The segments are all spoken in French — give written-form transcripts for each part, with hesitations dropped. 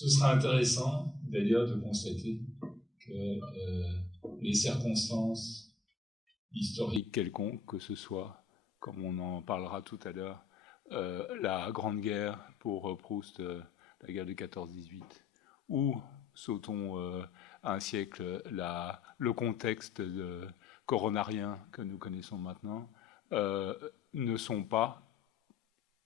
Ce sera intéressant d'ailleurs de constater que les circonstances historiques quelconques, que ce soit, comme on en parlera tout à l'heure, la Grande Guerre pour Proust, la guerre de 14-18, ou, sautons un siècle, le contexte coronarien que nous connaissons maintenant, ne sont pas,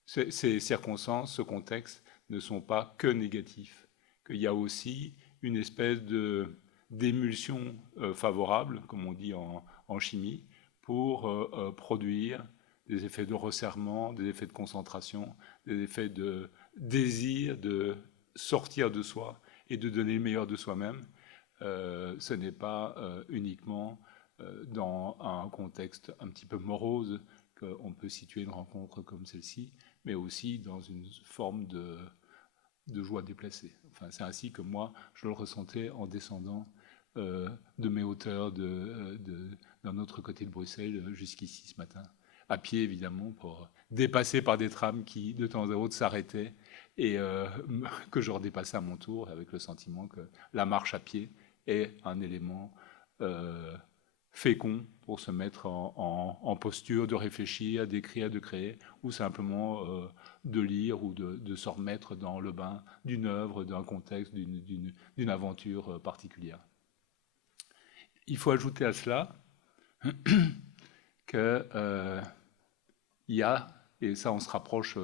ces circonstances, ce contexte, ne sont pas que négatifs, qu'il y a aussi une espèce d'émulsion favorable, comme on dit en chimie, pour produire des effets de resserrement, des effets de concentration, des effets de désir de sortir de soi et de donner le meilleur de soi-même. Ce n'est pas uniquement dans un contexte un petit peu morose qu'on peut situer une rencontre comme celle-ci, mais aussi dans une forme de joie déplacée. Enfin, c'est ainsi que moi, je le ressentais en descendant de mes hauteurs d'un autre côté de Bruxelles jusqu'ici ce matin. À pied, évidemment, pour dépasser par des trams qui, de temps à autre, s'arrêtaient et que je redépassais à mon tour, avec le sentiment que la marche à pied est un élément fécond pour se mettre en posture de réfléchir, d'écrire, de créer, ou simplement de lire ou de se remettre dans le bain d'une œuvre, d'un contexte, d'une aventure particulière. Il faut ajouter à cela qu'il y a, et ça on se rapproche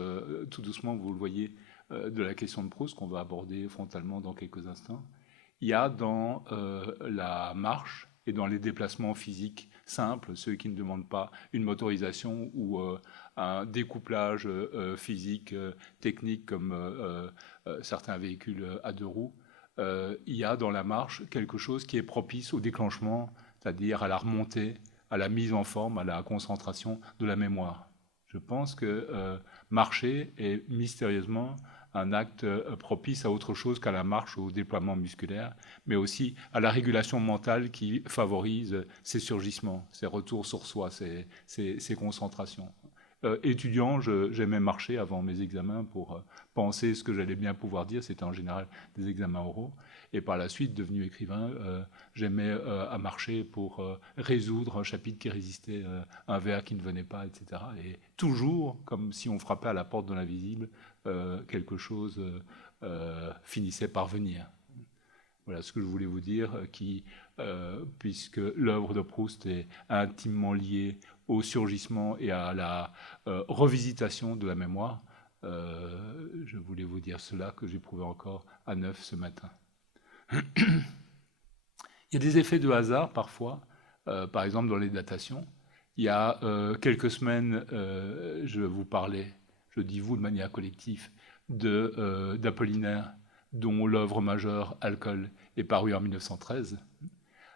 tout doucement, vous le voyez, de la question de Proust qu'on va aborder frontalement dans quelques instants, il y a dans la marche et dans les déplacements physiques simples, ceux qui ne demandent pas une motorisation ou un découplage physique technique comme certains véhicules à deux roues, il y a dans la marche quelque chose qui est propice au déclenchement, c'est-à-dire à la remontée, à la mise en forme, à la concentration de la mémoire. Je pense que marcher est mystérieusement un acte propice à autre chose qu'à la marche ou au déploiement musculaire, mais aussi à la régulation mentale qui favorise ces surgissements, ces retours sur soi, ces concentrations. Étudiant, j'aimais marcher avant mes examens pour penser ce que j'allais bien pouvoir dire. C'était en général des examens oraux. Et par la suite, devenu écrivain, j'aimais à marcher pour résoudre un chapitre qui résistait, un vers qui ne venait pas, etc. Et toujours, comme si on frappait à la porte de l'invisible, quelque chose finissait par venir. Voilà ce que je voulais vous dire, puisque l'œuvre de Proust est intimement liée au surgissement et à la revisitation de la mémoire, je voulais vous dire cela que j'éprouvais encore à neuf ce matin. Il y a des effets de hasard parfois, par exemple dans les datations. Il y a quelques semaines, je vous parlais, je dis vous de manière collective, d'Apollinaire, dont l'œuvre majeure, Alcool, est parue en 1913.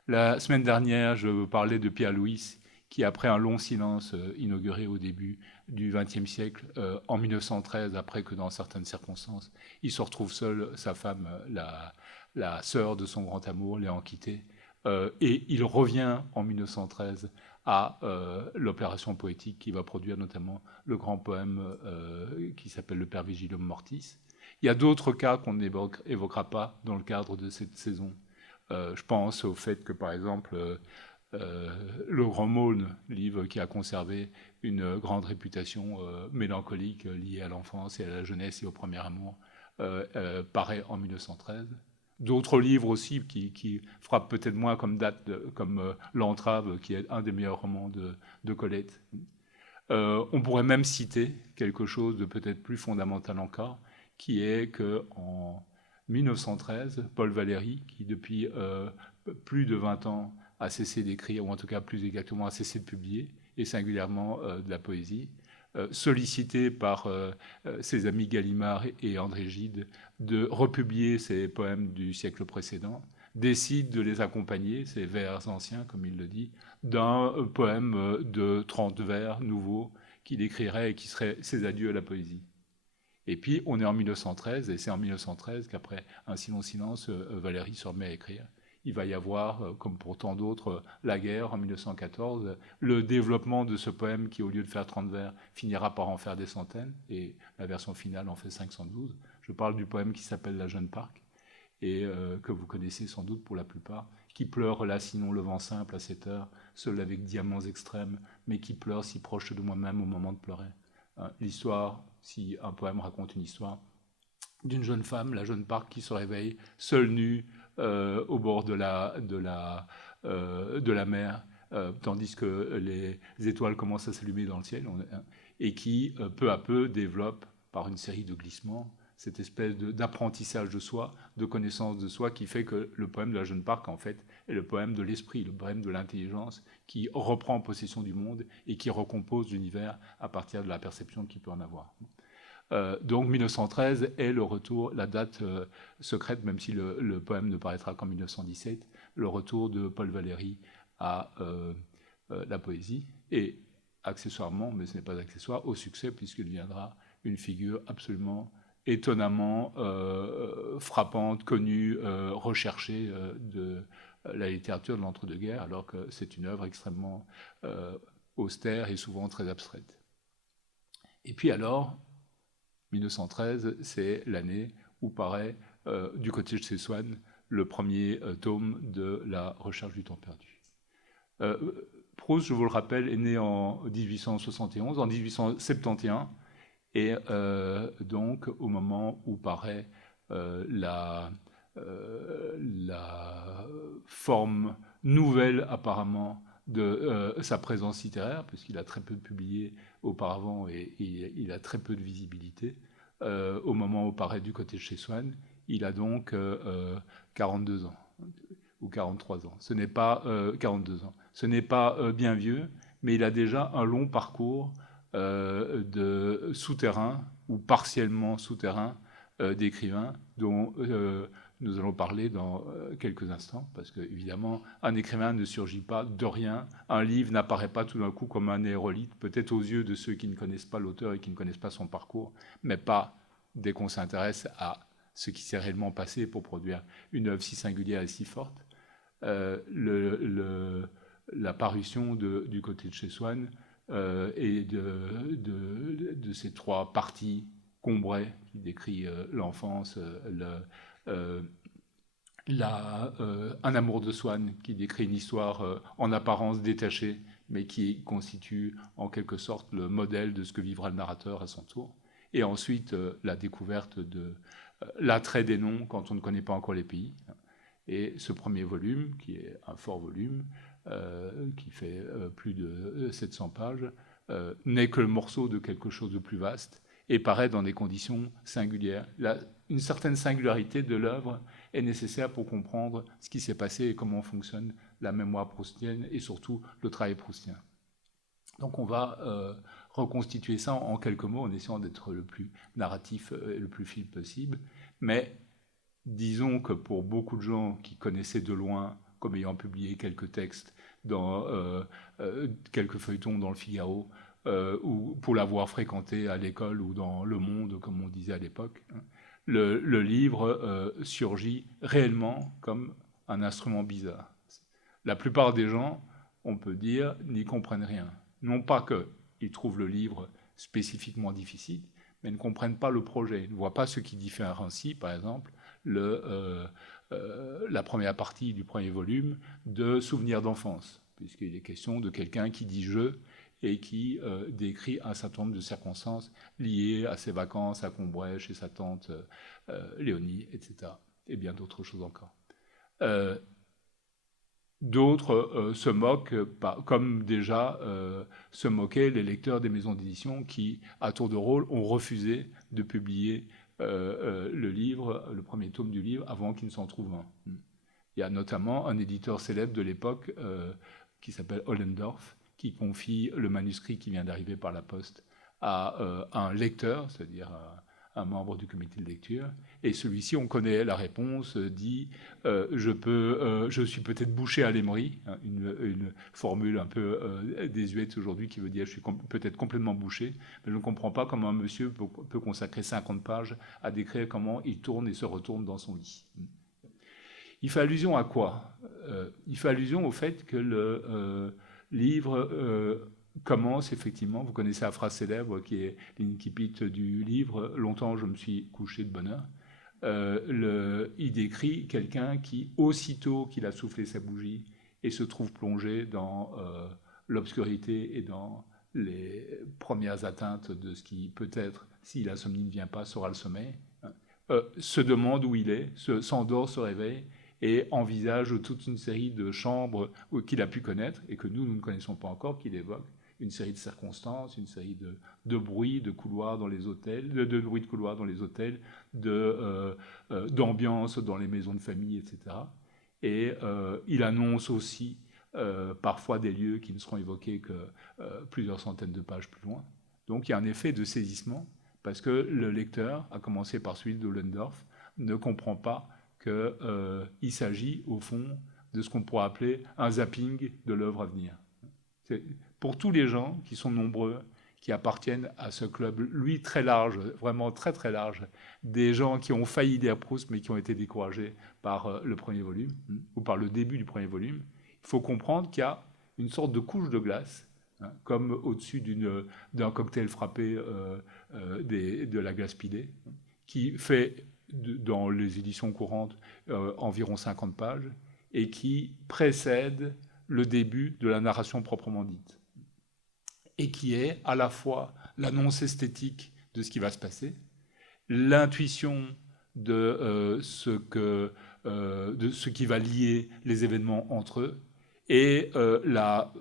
La semaine dernière, je parlais de Pierre Louis, qui, après un long silence inauguré au début du XXe siècle, en 1913, après que dans certaines circonstances, il se retrouve seul, sa femme, la sœur de son grand amour, l'ayant quitté, et il revient en 1913 à l'opération poétique qui va produire notamment le grand poème qui s'appelle Le Père Vigilum Mortis. Il y a d'autres cas qu'on n'évoquera pas dans le cadre de cette saison. Je pense au fait que, par exemple, Le Grand Maulne, livre qui a conservé une grande réputation mélancolique liée à l'enfance et à la jeunesse et au premier amour, paraît en 1913. D'autres livres aussi qui frappent peut-être moins comme date, comme L'Entrave, qui est un des meilleurs romans de Colette. On pourrait même citer quelque chose de peut-être plus fondamental encore, qui est qu'en 1913, Paul Valéry, qui depuis plus de 20 ans a cessé d'écrire, ou en tout cas plus exactement a cessé de publier, et singulièrement de la poésie, sollicité par ses amis Gallimard et André Gide de republier ses poèmes du siècle précédent, décide de les accompagner, ces vers anciens, comme il le dit, d'un poème de 30 vers nouveaux qu'il écrirait et qui serait ses adieux à la poésie. Et puis, on est en 1913, et c'est en 1913 qu'après un si long silence, Valéry se remet à écrire. Il va y avoir, comme pour tant d'autres, la guerre en 1914, le développement de ce poème qui, au lieu de faire 30 vers, finira par en faire des centaines, et la version finale en fait 512. Je parle du poème qui s'appelle La Jeune Parc, et que vous connaissez sans doute pour la plupart, qui pleure là, sinon le vent simple à cette heure, seul avec diamants extrêmes, mais qui pleure si proche de moi-même au moment de pleurer. L'histoire, si un poème raconte une histoire, d'une jeune femme, la jeune Park, qui se réveille seule nue au bord de la mer, tandis que les étoiles commencent à s'allumer dans le ciel, et qui, peu à peu, développe, par une série de glissements, cette espèce d'apprentissage de soi, de connaissance de soi, qui fait que le poème de la jeune Park, en fait, est le poème de l'esprit, le poème de l'intelligence, qui reprend possession du monde et qui recompose l'univers à partir de la perception qu'il peut en avoir. Donc 1913 est le retour, la date secrète, même si le poème ne paraîtra qu'en 1917, le retour de Paul Valéry à la poésie, et accessoirement, mais ce n'est pas accessoire, au succès, puisqu'il deviendra une figure absolument étonnamment frappante, connue, recherchée de la littérature de l'entre-deux-guerres, alors que c'est une œuvre extrêmement austère et souvent très abstraite. Et puis alors, 1913, c'est l'année où paraît, du côté de chez Swann, le premier tome de La Recherche du temps perdu. Proust, je vous le rappelle, est né en 1871, en 1871, et donc au moment où paraît la forme nouvelle apparemment de sa présence littéraire, puisqu'il a très peu publié auparavant et il a très peu de visibilité, au moment où paraît du côté de chez Swann, il a donc 42 ans ou 43 ans. Ce n'est pas 42 ans. Ce n'est pas bien vieux, mais il a déjà un long parcours de souterrain ou partiellement souterrain d'écrivains dont nous allons parler dans quelques instants, parce que évidemment un écrivain ne surgit pas de rien, un livre n'apparaît pas tout d'un coup comme un aérolithe, peut-être aux yeux de ceux qui ne connaissent pas l'auteur et qui ne connaissent pas son parcours, mais pas dès qu'on s'intéresse à ce qui s'est réellement passé pour produire une œuvre si singulière et si forte. La parution du côté de chez Swann et de ces trois parties Combray, qui décrit l'enfance, un amour de Swann, qui décrit une histoire en apparence détachée, mais qui constitue en quelque sorte le modèle de ce que vivra le narrateur à son tour. Et ensuite, la découverte de l'attrait des noms quand on ne connaît pas encore les pays. Et ce premier volume, qui est un fort volume, qui fait plus de 700 pages, n'est que le morceau de quelque chose de plus vaste et paraît dans des conditions singulières. Une certaine singularité de l'œuvre est nécessaire pour comprendre ce qui s'est passé et comment fonctionne la mémoire proustienne et surtout le travail proustien. Donc on va reconstituer ça en quelques mots en essayant d'être le plus narratif et le plus fil possible. Mais disons que pour beaucoup de gens qui connaissaient de loin, comme ayant publié quelques textes dans quelques feuilletons dans le Figaro, ou pour l'avoir fréquenté à l'école ou dans Le Monde, comme on disait à l'époque, hein, le livre surgit réellement comme un instrument bizarre. La plupart des gens, on peut dire, n'y comprennent rien. Non pas qu'ils trouvent le livre spécifiquement difficile, mais ne comprennent pas le projet. Ils ne voient pas ce qui différencie, par exemple, la première partie du premier volume de Souvenirs d'enfance, puisqu'il est question de quelqu'un qui dit « je » et qui décrit un certain nombre de circonstances liées à ses vacances à Combray, chez sa tante Léonie, etc. Et bien d'autres choses encore. D'autres se moquent, comme déjà se moquaient les lecteurs des maisons d'édition qui, à tour de rôle, ont refusé de publier le livre, le premier tome du livre, avant qu'il ne s'en trouve un. Il y a notamment un éditeur célèbre de l'époque qui s'appelle Ollendorff, qui confie le manuscrit qui vient d'arriver par la poste à un lecteur, c'est-à-dire un membre du comité de lecture, et celui-ci, on connaît la réponse, dit je suis peut-être bouché à l'émery, hein, une formule un peu désuète aujourd'hui qui veut dire je suis peut-être complètement bouché, mais je ne comprends pas comment un monsieur peut consacrer 50 pages à décrire comment il tourne et se retourne dans son lit. Il fait allusion à quoi? Il fait allusion au fait que le livre commence effectivement, vous connaissez la phrase célèbre qui est l'incipit du livre, « Longtemps je me suis couché de bonne heure ». Il décrit quelqu'un qui, aussitôt qu'il a soufflé sa bougie et se trouve plongé dans l'obscurité et dans les premières atteintes de ce qui, peut-être, si l'insomnie ne vient pas, sera le sommeil, se demande où il est, s'endort, se réveille et envisage toute une série de chambres qu'il a pu connaître et que nous ne connaissons pas encore, qu'il évoque, une série de circonstances, une série de bruits de couloirs dans les hôtels, de bruits de couloirs dans les hôtels, d'ambiance dans les maisons de famille, etc. Et il annonce aussi parfois des lieux qui ne seront évoqués que plusieurs centaines de pages plus loin. Donc il y a un effet de saisissement, parce que le lecteur, à commencer par celui de Ollendorf, ne comprend pas qu'il s'agit, au fond, de ce qu'on pourrait appeler un zapping de l'œuvre à venir. Pour tous les gens qui sont nombreux, qui appartiennent à ce club, lui, très large, vraiment très très large, des gens qui ont failli lire Proust, mais qui ont été découragés par le premier volume, ou par le début du premier volume, il faut comprendre qu'il y a une sorte de couche de glace, comme au-dessus d'un cocktail frappé de la glace pilée, qui fait, dans les éditions courantes, environ 50 pages, et qui précède le début de la narration proprement dite, et qui est à la fois l'annonce esthétique de ce qui va se passer, l'intuition de ce qui va lier les événements entre eux, et la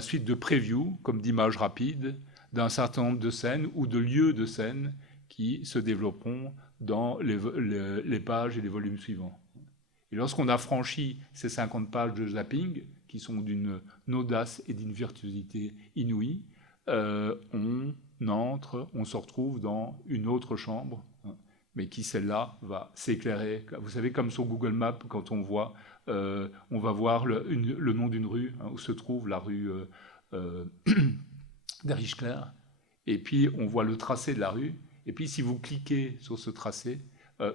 suite de preview, comme d'images rapides, d'un certain nombre de scènes ou de lieux de scènes qui se développeront dans les pages et les volumes suivants. Et lorsqu'on a franchi ces 50 pages de zapping, qui sont d'une audace et d'une virtuosité inouïe, on se retrouve dans une autre chambre, mais qui, celle-là, va s'éclairer. Vous savez, comme sur Google Maps, quand on va voir le nom d'une rue, où se trouve la rue d'Erichler, et puis on voit le tracé de la rue, et puis si vous cliquez sur ce tracé,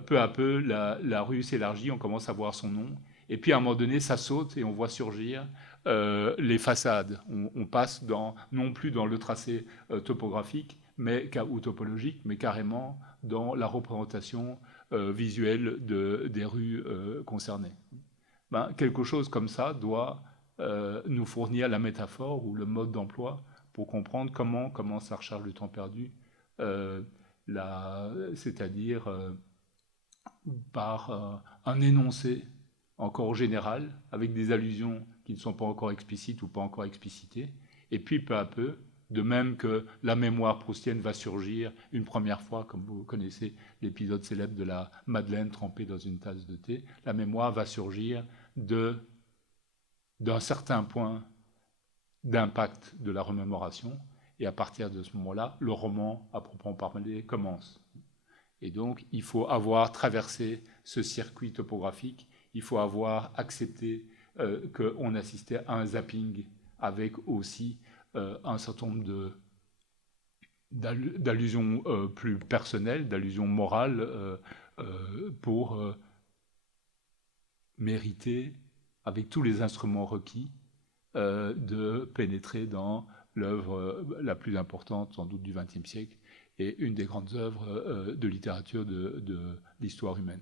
peu à peu, la rue s'élargit, on commence à voir son nom, et puis à un moment donné, ça saute et on voit surgir les façades. On passe non plus dans le tracé topographique ou topologique, mais carrément dans la représentation visuelle des rues concernées. Quelque chose comme ça doit nous fournir la métaphore ou le mode d'emploi pour comprendre comment commence la recharge du temps perdu, c'est-à-dire par un énoncé encore général, avec des allusions qui ne sont pas encore explicites ou pas encore explicitées, et puis peu à peu, de même que la mémoire proustienne va surgir une première fois, comme vous connaissez l'épisode célèbre de la Madeleine trempée dans une tasse de thé, la mémoire va surgir d'un certain point d'impact de la remémoration, et à partir de ce moment-là, le roman, à proprement parler, commence. Et donc, il faut avoir traversé ce circuit topographique, il faut avoir accepté qu'on assistait à un zapping avec aussi un certain nombre d'allusions plus personnelles, d'allusions morales pour mériter, avec tous les instruments requis, de pénétrer dans l'œuvre la plus importante, sans doute, du XXe siècle, et une des grandes œuvres de littérature de l'histoire humaine.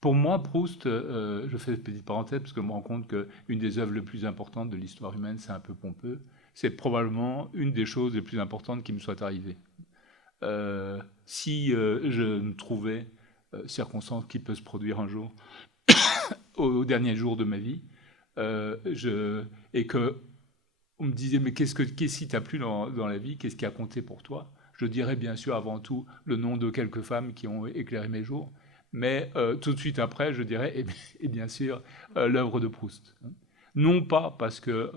Pour moi, Proust, je fais cette petite parenthèse parce que je me rends compte qu'une des œuvres les plus importantes de l'histoire humaine, c'est un peu pompeux, c'est probablement une des choses les plus importantes qui me soit arrivée. Si je me trouvais circonstance qui peut se produire un jour, au dernier jour de ma vie, et que on me disait, mais qu'est-ce qui t'a plu dans la vie? Qu'est-ce qui a compté pour toi? Je dirais bien sûr avant tout le nom de quelques femmes qui ont éclairé mes jours, mais tout de suite après, je dirais, et bien sûr, l'œuvre de Proust. Non pas parce que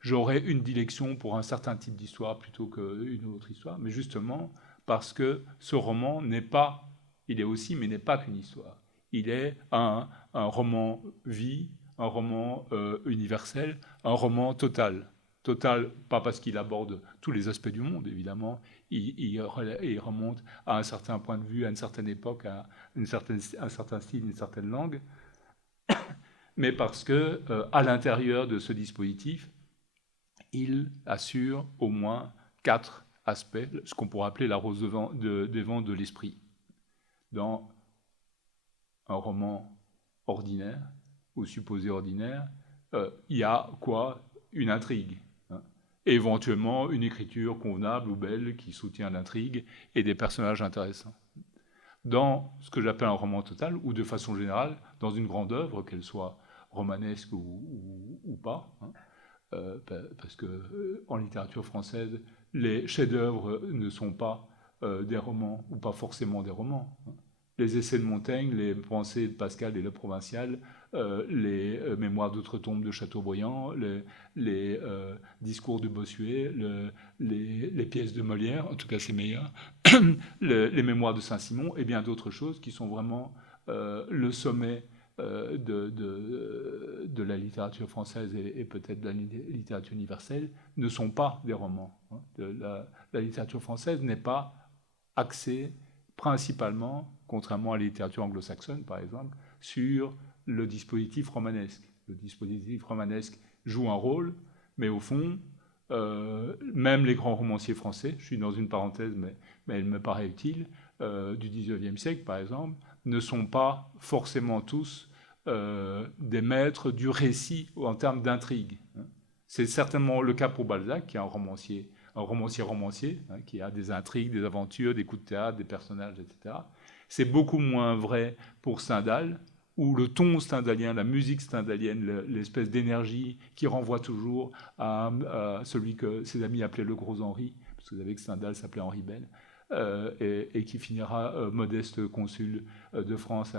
j'aurais une dilection pour un certain type d'histoire plutôt qu'une autre histoire, mais justement parce que ce roman n'est pas, il est aussi, mais n'est pas qu'une histoire. Il est un roman vie, un roman universel, un roman total. Total, pas parce qu'il aborde tous les aspects du monde, évidemment, il remonte à un certain point de vue, à une certaine époque, à un certain style, une certaine langue, mais parce que à l'intérieur de ce dispositif, il assure au moins 4 aspects, ce qu'on pourrait appeler la rose des vents de l'esprit. Dans un roman ordinaire ou supposé ordinaire, il y a quoi? Une intrigue. Hein. Et éventuellement une écriture convenable ou belle qui soutient l'intrigue et des personnages intéressants. Dans ce que j'appelle un roman total, ou de façon générale, dans une grande œuvre, qu'elle soit romanesque ou pas, hein, parce que en littérature française, les chefs-d'œuvre ne sont pas des romans, ou pas forcément des romans. Hein. Les essais de Montaigne, les pensées de Pascal et le Provincial, les mémoires d'outre-tombe de Chateaubriand, les discours de Bossuet, les pièces de Molière, en tout cas c'est meilleur, les mémoires de Saint-Simon et bien d'autres choses qui sont vraiment le sommet de la littérature française et peut-être de la littérature universelle, ne sont pas des romans. Hein. La littérature française n'est pas axée principalement, contrairement à la littérature anglo-saxonne par exemple, sur le dispositif romanesque. Le dispositif romanesque joue un rôle, mais au fond, même les grands romanciers français, je suis dans une parenthèse, mais elle me paraît utile, du XIXe siècle par exemple, ne sont pas forcément tous des maîtres du récit en termes d'intrigue. Hein. C'est certainement le cas pour Balzac, qui est un romancier, hein, qui a des intrigues, des aventures, des coups de théâtre, des personnages, etc. C'est beaucoup moins vrai pour Stendhal, où le ton stendhalien, la musique stendhalienne, l'espèce d'énergie qui renvoie toujours à celui que ses amis appelaient le Gros Henri, parce que vous savez que Stendhal s'appelait Henri Bell, et qui finira modeste consul de France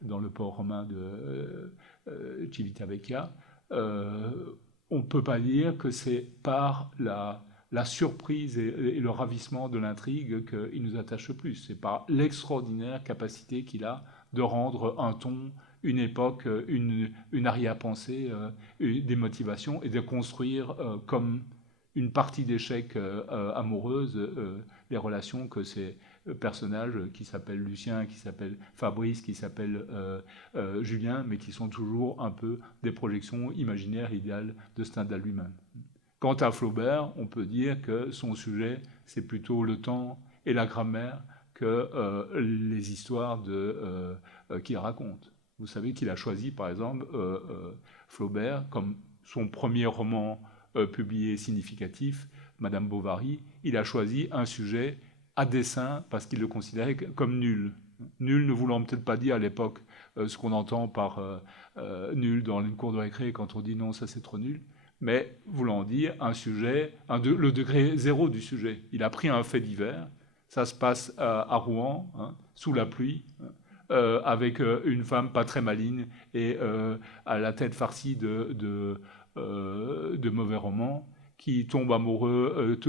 dans le port romain de Civitavecchia. On ne peut pas dire que c'est par la surprise et le ravissement de l'intrigue qu'il nous attache le plus. C'est par l'extraordinaire capacité qu'il a de rendre un ton, une époque, une arrière-pensée, des motivations, et de construire comme une partie d'échec amoureuse les relations que ces personnages qui s'appellent Lucien, qui s'appellent Fabrice, qui s'appellent Julien, mais qui sont toujours un peu des projections imaginaires, idéales de Stendhal lui-même. Quant à Flaubert, on peut dire que son sujet, c'est plutôt le temps et la grammaire que les histoires qu'il raconte. Vous savez qu'il a choisi, par exemple, Flaubert, comme son premier roman publié significatif, Madame Bovary, il a choisi un sujet à dessein parce qu'il le considérait comme nul. Nul ne voulant peut-être pas dire à l'époque ce qu'on entend par nul dans une cour de récré quand on dit non, ça c'est trop nul, mais voulant dire un sujet, le degré zéro du sujet. Il a pris un fait divers, ça se passe à Rouen, hein, sous la pluie, avec une femme pas très maligne et à la tête farcie de mauvais romans, qui tombe amoureux,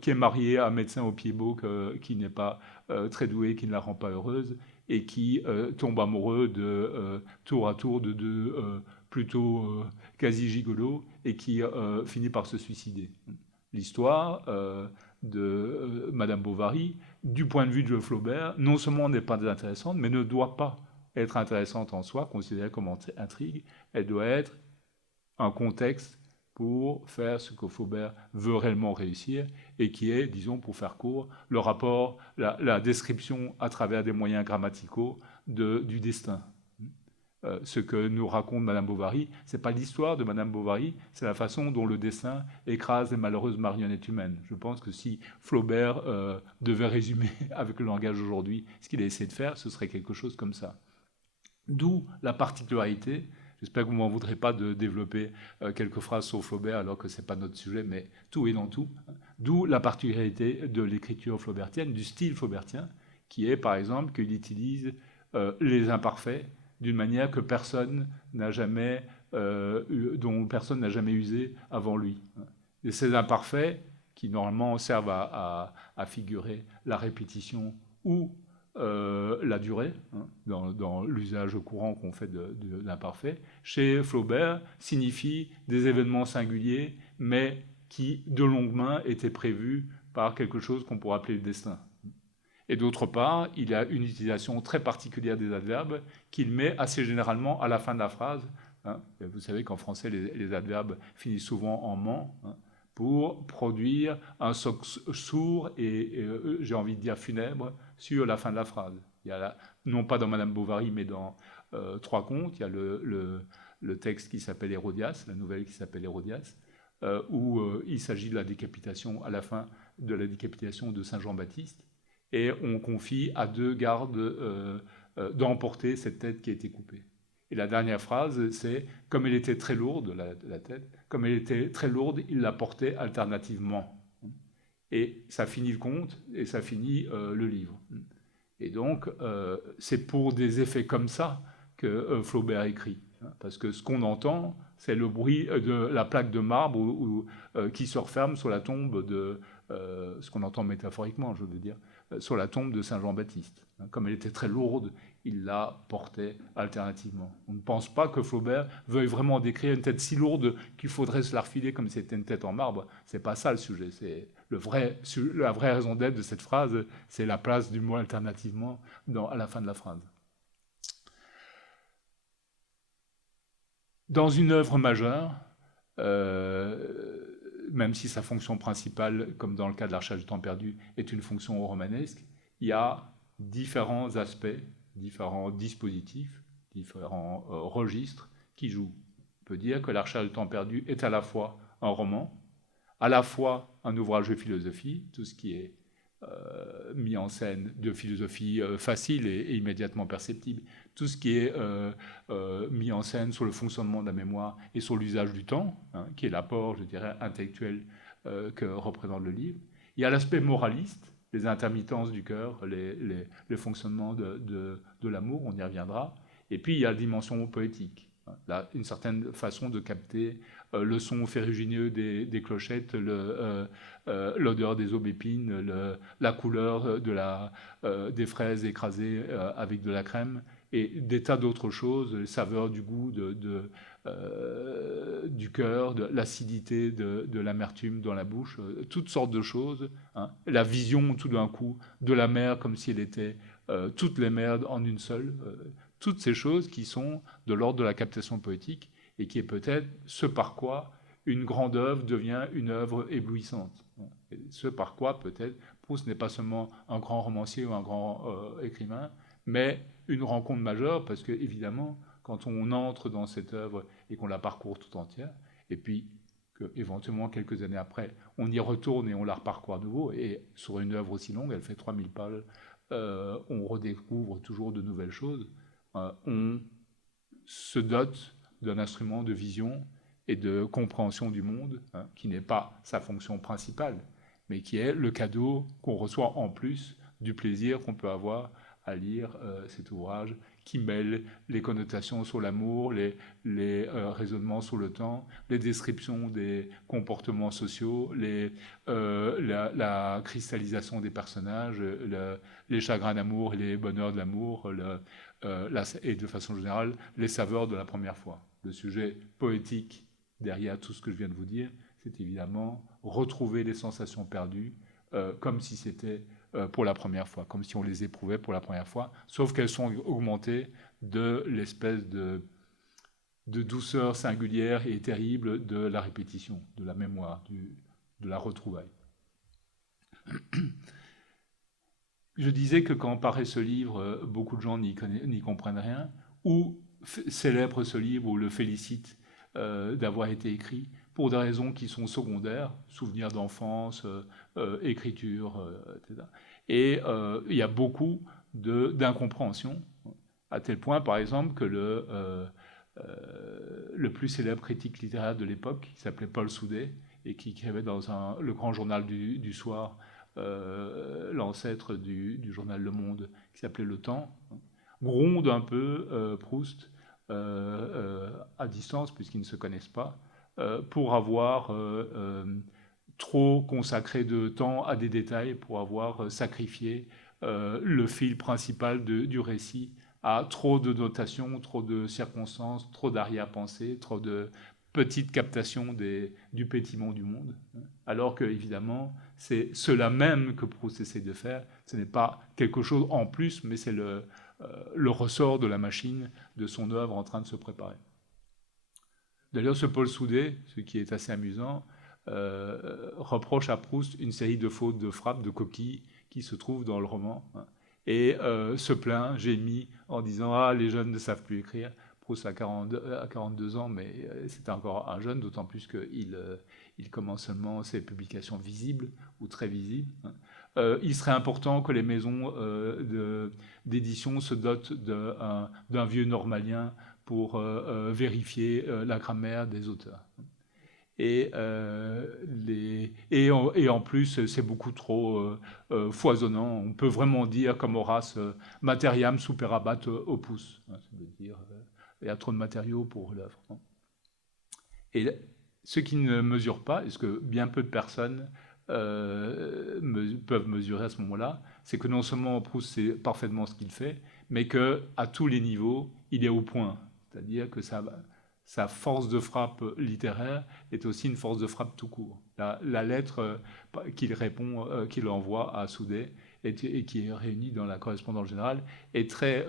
qui est marié à un médecin au pied beau qui n'est pas très doué, qui ne la rend pas heureuse, et qui tombe amoureux tour à tour de deux plutôt quasi gigolos, et qui finit par se suicider. L'histoire de Madame Bovary, du point de vue de Flaubert, non seulement n'est pas intéressante, mais ne doit pas être intéressante en soi, considérée comme intrigue. Elle doit être un contexte pour faire ce que Flaubert veut réellement réussir, et qui est, disons, pour faire court, le rapport, la description à travers des moyens grammaticaux du destin. Ce que nous raconte Madame Bovary, c'est pas l'histoire de Madame Bovary, c'est la façon dont le dessin écrase les malheureuses marionnettes humaines. Je pense que si Flaubert devait résumer avec le langage aujourd'hui ce qu'il a essayé de faire, ce serait quelque chose comme ça. D'où la particularité. J'espère que vous ne m'en voudrez pas de développer quelques phrases sur Flaubert alors que ce n'est pas notre sujet, mais tout est dans tout. D'où la particularité de l'écriture flaubertienne, du style flaubertien, qui est par exemple qu'il utilise les imparfaits d'une manière que personne n'a jamais, dont personne n'a jamais usé avant lui. Et ces imparfaits, qui normalement servent à figurer la répétition ou la durée, hein, dans l'usage courant qu'on fait de l'imparfait, chez Flaubert, signifie des événements singuliers, mais qui, de longue main, étaient prévus par quelque chose qu'on pourrait appeler le destin. Et d'autre part, il a une utilisation très particulière des adverbes qu'il met assez généralement à la fin de la phrase. Hein. Vous savez qu'en français, les adverbes finissent souvent en ment, hein, pour produire un sourd et j'ai envie de dire funèbre, sur la fin de la phrase. Il y a non pas dans Madame Bovary, mais dans trois contes. Il y a le texte qui s'appelle Hérodias, la nouvelle qui s'appelle Hérodias, où il s'agit de la décapitation, à la fin de la décapitation de Saint Jean-Baptiste, et on confie à deux gardes d'emporter cette tête qui a été coupée. Et la dernière phrase, c'est « Comme elle était très lourde, la tête, comme elle était très lourde, il la portait alternativement. » Et ça finit le conte, et ça finit le livre. Et donc, c'est pour des effets comme ça que Flaubert écrit. Parce que ce qu'on entend, c'est le bruit de la plaque de marbre qui se referme sur la tombe de... ce qu'on entend métaphoriquement, je veux dire, sur la tombe de Saint Jean-Baptiste. Comme elle était très lourde, il la portait alternativement. On ne pense pas que Flaubert veuille vraiment décrire une tête si lourde qu'il faudrait se la refiler comme si c'était une tête en marbre. C'est pas ça le sujet. C'est la vraie raison d'être de cette phrase, c'est la place du mot alternativement à la fin de la phrase. Dans une œuvre majeure, même si sa fonction principale, comme dans le cas de La Recherche du temps perdu, est une fonction romanesque, il y a différents aspects, différents dispositifs, différents registres qui jouent. On peut dire que La Recherche du temps perdu est à la fois un roman, à la fois un ouvrage de philosophie, tout ce qui est mis en scène de philosophie facile et immédiatement perceptible, tout ce qui est mis en scène sur le fonctionnement de la mémoire et sur l'usage du temps, qui est l'apport, je dirais, intellectuel que représente le livre. Il y a l'aspect moraliste, les intermittences du cœur, les fonctionnements de l'amour, on y reviendra. Et puis il y a la dimension poétique, là, une certaine façon de capter le son ferrugineux des clochettes, l'odeur des aubépines, la couleur des fraises écrasées avec de la crème, et des tas d'autres choses, les saveurs du goût, du cœur, de l'acidité, de l'amertume dans la bouche, toutes sortes de choses. La vision tout d'un coup de la mer comme si elle était toutes les mers en une seule. Toutes ces choses qui sont de l'ordre de la captation poétique et qui est peut-être ce par quoi une grande œuvre devient une œuvre éblouissante. Et ce par quoi peut-être Proust n'est pas seulement un grand romancier ou un grand écrivain, mais une rencontre majeure, parce que évidemment, quand on entre dans cette œuvre et qu'on la parcourt tout entière, et puis qu'éventuellement quelques années après, on y retourne et on la reparcourt à nouveau, et sur une œuvre aussi longue, elle fait 3000 pages, on redécouvre toujours de nouvelles choses, on se dote d'un instrument de vision et de compréhension du monde, qui n'est pas sa fonction principale, mais qui est le cadeau qu'on reçoit en plus du plaisir qu'on peut avoir à lire cet ouvrage qui mêle les connotations sur l'amour, les raisonnements sur le temps, les descriptions des comportements sociaux, la cristallisation des personnages, les chagrins d'amour et les bonheurs de l'amour, et de façon générale, les saveurs de la première fois. Le sujet poétique derrière tout ce que je viens de vous dire, c'est évidemment retrouver les sensations perdues comme si c'était pour la première fois, comme si on les éprouvait pour la première fois, sauf qu'elles sont augmentées de l'espèce de douceur singulière et terrible de la répétition, de la mémoire, de la retrouvaille. Je disais que quand paraît ce livre, beaucoup de gens n'y comprennent rien, ou célèbrent ce livre ou le félicitent d'avoir été écrit pour des raisons qui sont secondaires, souvenirs d'enfance, écriture, etc. Et il y a beaucoup d'incompréhension, à tel point, par exemple, que le plus célèbre critique littéraire de l'époque, qui s'appelait Paul Soudet, et qui écrivait dans le grand journal du soir, l'ancêtre du journal Le Monde, qui s'appelait Le Temps, gronde un peu Proust à distance, puisqu'ils ne se connaissent pas, pour avoir trop consacré de temps à des détails, pour avoir sacrifié le fil principal du récit à trop de notations, trop de circonstances, trop d'arrière-pensées, trop de petites captations du pétillement du monde. Alors que, évidemment, c'est cela même que Proust essaie de faire. Ce n'est pas quelque chose en plus, mais c'est le ressort de la machine de son œuvre en train de se préparer. D'ailleurs, ce Paul Soudet, ce qui est assez amusant, reproche à Proust une série de fautes, de frappes, de coquilles qui se trouvent dans le roman, et se plaint, gémit, en disant « Ah, les jeunes ne savent plus écrire ». Proust a 42 ans, mais c'était encore un jeune, d'autant plus qu'il commence seulement ses publications visibles, ou très visibles. Il serait important que les maisons d'édition se dotent d'un vieux normalien pour vérifier la grammaire des auteurs. Et en plus, c'est beaucoup trop foisonnant. On peut vraiment dire, comme Horace, materiam superabat opus. Ça veut dire, il y a trop de matériaux pour l'œuvre. Et ceux qui ne mesurent pas, et ce que bien peu de personnes peuvent mesurer à ce moment-là, c'est que non seulement Proust sait parfaitement ce qu'il fait, mais qu'à tous les niveaux, il est au point. C'est-à-dire que sa force de frappe littéraire est aussi une force de frappe tout court. La lettre qu'il envoie à Soudet et qui est réunie dans la correspondance générale est très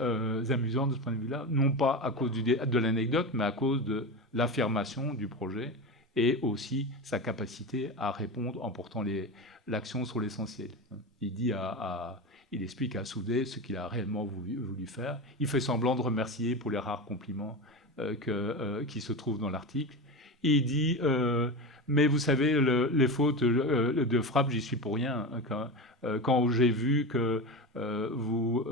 amusante de ce point de vue-là, non pas à cause de l'anecdote, mais à cause de l'affirmation du projet et aussi sa capacité à répondre en portant l'action sur l'essentiel. Il explique à Soudet ce qu'il a réellement voulu faire. Il fait semblant de remercier pour les rares compliments qui se trouvent dans l'article. Et il dit mais vous savez, les fautes de frappe, j'y suis pour rien. Quand j'ai vu que vous,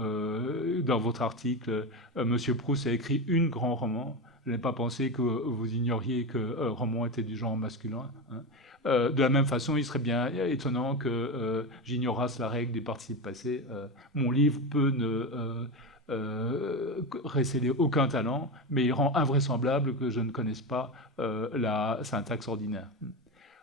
dans votre article, Monsieur Proust a écrit une grand roman, je n'ai pas pensé que vous ignoriez que roman était du genre masculin. De la même façon, il serait bien étonnant que j'ignorasse la règle des participes passés. Mon livre peut ne récéder aucun talent, mais il rend invraisemblable que je ne connaisse pas la syntaxe ordinaire.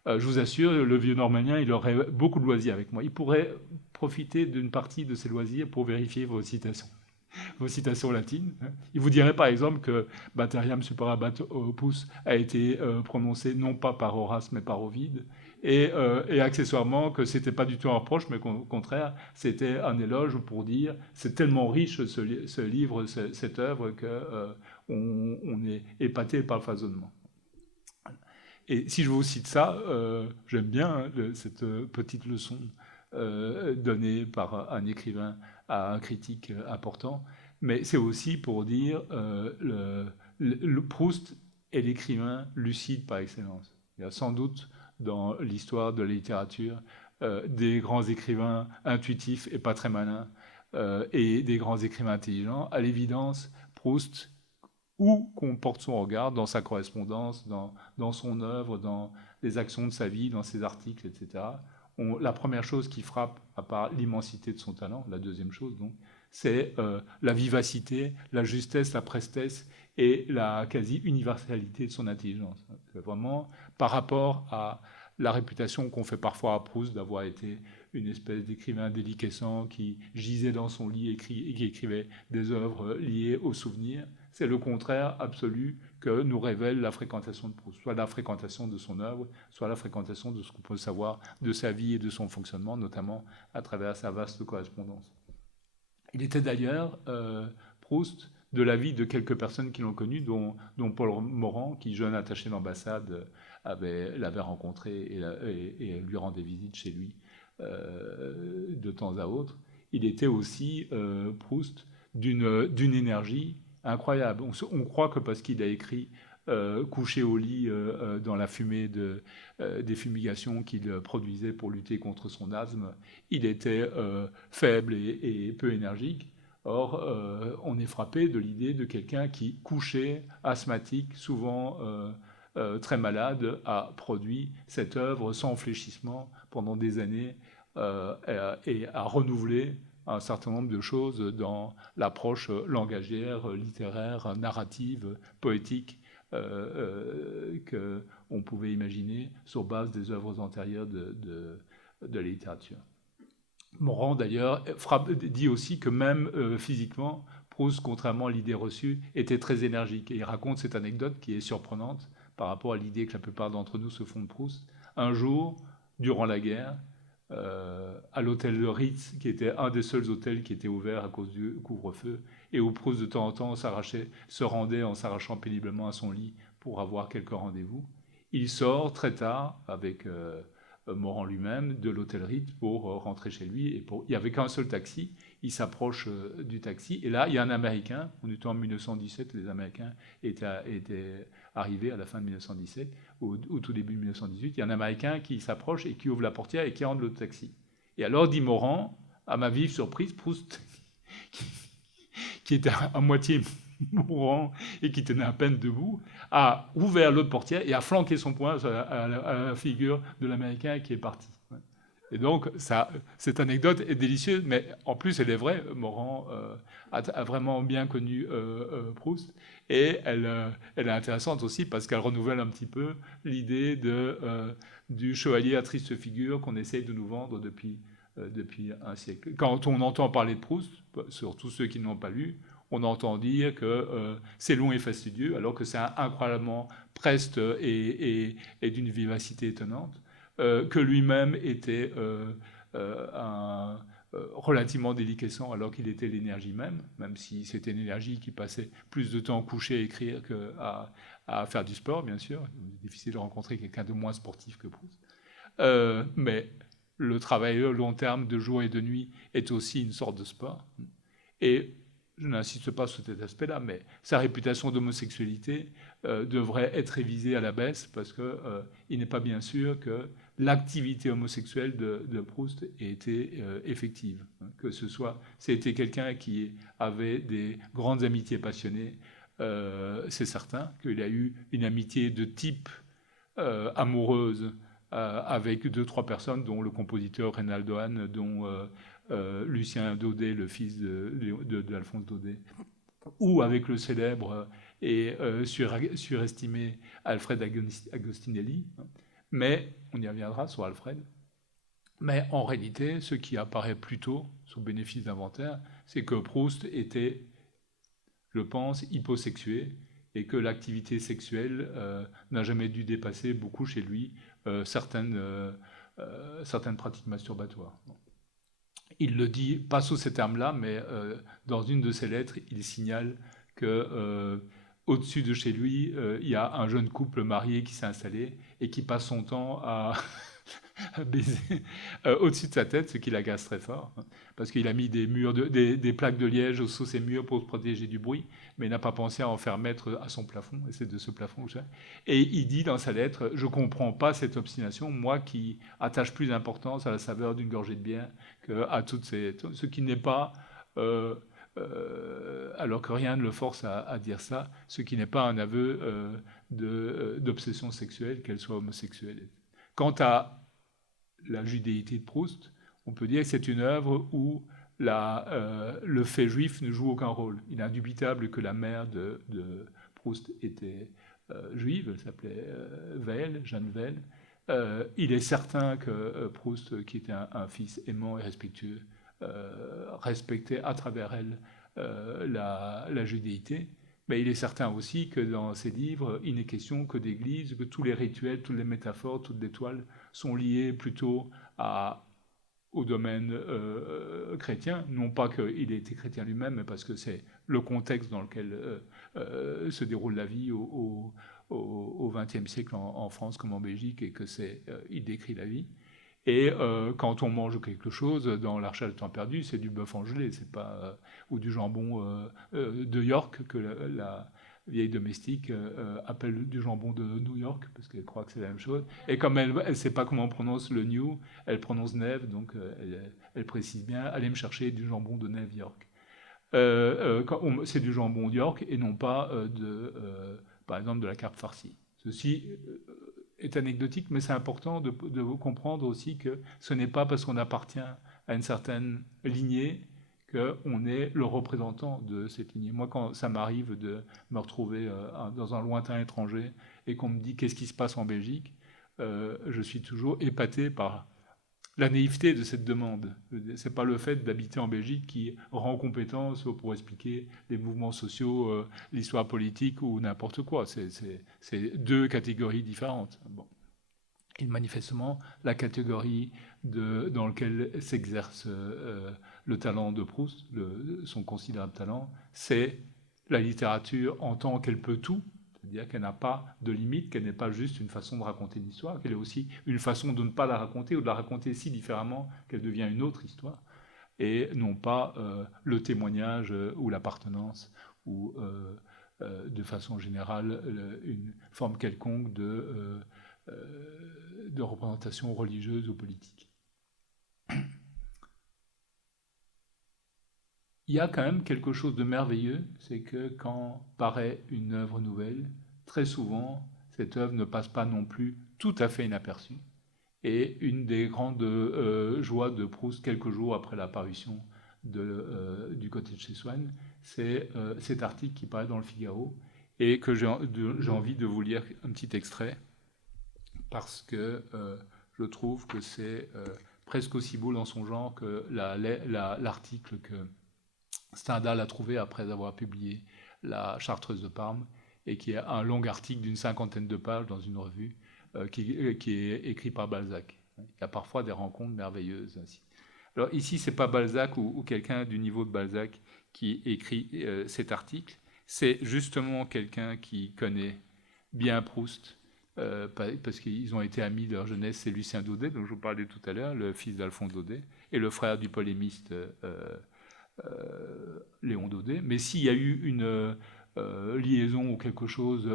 Je vous assure, le vieux normalien, il aurait beaucoup de loisirs avec moi. Il pourrait profiter d'une partie de ses loisirs pour vérifier vos citations latines. Il vous dirait par exemple que Materiam superabat opus a été prononcé non pas par Horace mais par Ovide, et accessoirement que c'était pas du tout un reproche, mais qu'au contraire c'était un éloge pour dire c'est tellement riche ce livre, cette œuvre que on est épaté par le foisonnement. Et si je vous cite ça, j'aime bien cette petite leçon donnée par un écrivain à un critique important, mais c'est aussi pour dire le Proust est l'écrivain lucide par excellence. Il y a sans doute dans l'histoire de la littérature des grands écrivains intuitifs et pas très malins et des grands écrivains intelligents. À l'évidence, Proust, où qu'on porte son regard, dans sa correspondance, dans son œuvre, dans les actions de sa vie, dans ses articles, etc., la première chose qui frappe, à part l'immensité de son talent, la deuxième chose donc, c'est la vivacité, la justesse, la prestesse et la quasi-universalité de son intelligence. C'est vraiment par rapport à la réputation qu'on fait parfois à Proust d'avoir été une espèce d'écrivain déliquescent qui gisait dans son lit et qui écrivait des œuvres liées aux souvenirs. C'est le contraire absolu que nous révèle la fréquentation de Proust, soit la fréquentation de son œuvre, soit la fréquentation de ce qu'on peut savoir de sa vie et de son fonctionnement, notamment à travers sa vaste correspondance. Il était d'ailleurs, Proust, de l'avis de quelques personnes qui l'ont connu, dont Paul Morand, qui, jeune attaché d'ambassade, l'avait rencontré et lui rendait visite chez lui de temps à autre. Il était aussi, Proust, d'une énergie incroyable. On croit que parce qu'il a écrit couché au lit dans la fumée des fumigations qu'il produisait pour lutter contre son asthme, il était faible et peu énergique. Or, on est frappé de l'idée de quelqu'un qui, couché, asthmatique, souvent très malade, a produit cette œuvre sans fléchissement pendant des années et a renouvelé un certain nombre de choses dans l'approche langagière, littéraire, narrative, poétique qu'on pouvait imaginer sur base des œuvres antérieures de la littérature. Morand, d'ailleurs, dit aussi que même physiquement, Proust, contrairement à l'idée reçue, était très énergique. Et il raconte cette anecdote qui est surprenante par rapport à l'idée que la plupart d'entre nous se font de Proust. Un jour, durant la guerre, à l'hôtel de Ritz, qui était un des seuls hôtels qui était ouvert à cause du couvre-feu, et où Proust de temps en temps se rendait en s'arrachant péniblement à son lit pour avoir quelques rendez-vous. Il sort très tard avec Morand lui-même, de l'hôtel Ritz pour rentrer chez lui. Il n'y avait qu'un seul taxi. Il s'approche du taxi. Et là, il y a un Américain. On était en 1917. Les Américains étaient arrivés à la fin de 1917, au tout début de 1918. Il y a un Américain qui s'approche et qui ouvre la portière et qui entre le taxi. Et alors, dit Morand, à ma vive surprise, Proust, qui était à moitié mourant et qui tenait à peine debout, a ouvert l'autre portière et a flanqué son poing à la figure de l'Américain qui est parti. Et donc, cette anecdote est délicieuse, mais en plus, elle est vraie. Morand a vraiment bien connu Proust. Et elle est intéressante aussi parce qu'elle renouvelle un petit peu l'idée du chevalier à triste figure qu'on essaye de nous vendre depuis un siècle. Quand on entend parler de Proust, surtout ceux qui ne l'ont pas lu, on entend dire que c'est long et fastidieux, alors que c'est incroyablement preste et d'une vivacité étonnante, que lui-même était relativement déliquescent, alors qu'il était l'énergie même si c'était une énergie qui passait plus de temps couché à écrire qu'à faire du sport, bien sûr. C'est difficile de rencontrer quelqu'un de moins sportif que Proust. Mais le travail long terme de jour et de nuit est aussi une sorte de sport. Et je n'insiste pas sur cet aspect-là, mais sa réputation d'homosexualité devrait être révisée à la baisse parce qu'il n'est pas bien sûr que l'activité homosexuelle de Proust ait été effective. Que c'était quelqu'un qui avait des grandes amitiés passionnées, c'est certain, qu'il a eu une amitié de type amoureuse avec 2-3 personnes, dont le compositeur Reynaldo Hahn, dont Lucien Daudet, le fils d'Alphonse Daudet, ou avec le célèbre et surestimé Alfred Agostinelli. Mais, on y reviendra sur Alfred, mais en réalité, ce qui apparaît plutôt, sous bénéfice d'inventaire, c'est que Proust était, je pense, hyposexué, et que l'activité sexuelle n'a jamais dû dépasser beaucoup chez lui certaines pratiques masturbatoires. Il le dit, pas sous ces termes-là, mais dans une de ses lettres, il signale que au-dessus de chez lui, il y a un jeune couple marié qui s'est installé et qui passe son temps à baiser au-dessus de sa tête, ce qui l'agace très fort, parce qu'il a mis des plaques de liège sous ses murs pour se protéger du bruit, mais il n'a pas pensé à en faire mettre à son plafond, et c'est de ce plafond que j'ai. Et il dit dans sa lettre, je ne comprends pas cette obstination, moi qui attache plus d'importance à la saveur d'une gorgée de bière qu'à ce qui n'est pas... alors que rien ne le force à dire ça, ce qui n'est pas un aveu d'obsession sexuelle, qu'elle soit homosexuelle. Quant à la judéité de Proust, on peut dire que c'est une œuvre où le fait juif ne joue aucun rôle. Il est indubitable que la mère de Proust était juive, elle s'appelait Weil, Jeanne Weil. Il est certain que Proust, qui était un fils aimant et respectueux, respectait à travers elle la judéité. Mais il est certain aussi que dans ses livres, il n'est question que d'église, que tous les rituels, toutes les métaphores, toutes les toiles sont liées plutôt au domaine chrétien. Non pas qu'il ait été chrétien lui-même, mais parce que c'est le contexte dans lequel se déroule la vie au XXe siècle en France comme en Belgique, et que il décrit la vie. Et quand on mange quelque chose dans l'Archal de temps perdu, c'est du bœuf en gelée, c'est pas ou du jambon de York que la vieille domestique appelle du jambon de New York parce qu'elle croit que c'est la même chose. Et comme elle ne sait pas comment on prononce le New, elle prononce Neve, donc elle précise bien, allez me chercher du jambon de Neve York. C'est du jambon York et non pas par exemple de la carpe farcie. Ceci est anecdotique, mais c'est important de comprendre aussi que ce n'est pas parce qu'on appartient à une certaine lignée qu'on est le représentant de cette lignée. Moi, quand ça m'arrive de me retrouver dans un lointain étranger et qu'on me dit qu'est-ce qui se passe en Belgique, je suis toujours épaté par la naïveté de cette demande. C'est pas le fait d'habiter en Belgique qui rend compétence pour expliquer les mouvements sociaux, l'histoire politique ou n'importe quoi. C'est deux catégories différentes. Bon. Et manifestement, la catégorie dans laquelle s'exerce le talent de Proust, son considérable talent, c'est la littérature en tant qu'elle peut tout, C'est-à-dire qu'elle n'a pas de limite, qu'elle n'est pas juste une façon de raconter une histoire, qu'elle est aussi une façon de ne pas la raconter ou de la raconter si différemment qu'elle devient une autre histoire, et non pas le témoignage ou l'appartenance ou de façon générale une forme quelconque de représentation religieuse ou politique. Il y a quand même quelque chose de merveilleux, c'est que quand paraît une œuvre nouvelle, très souvent, cette œuvre ne passe pas non plus tout à fait inaperçue. Et une des grandes joies de Proust, quelques jours après l'apparition du côté de chez Swann, c'est cet article qui paraît dans le Figaro, et que j'ai envie de vous lire un petit extrait, parce que je trouve que c'est presque aussi beau dans son genre que l'article que Stendhal a trouvé après avoir publié La Chartreuse de Parme, et qui est un long article d'une 50aine de pages dans une revue qui est écrit par Balzac. Il y a parfois des rencontres merveilleuses ainsi. Alors ici, c'est pas Balzac ou quelqu'un du niveau de Balzac qui écrit cet article, c'est justement quelqu'un qui connaît bien Proust, parce qu'ils ont été amis de leur jeunesse, c'est Lucien Daudet, dont je vous parlais tout à l'heure, le fils d'Alphonse Daudet, et le frère du polémiste Léon Daudet. Mais s'il y a eu une liaison ou quelque chose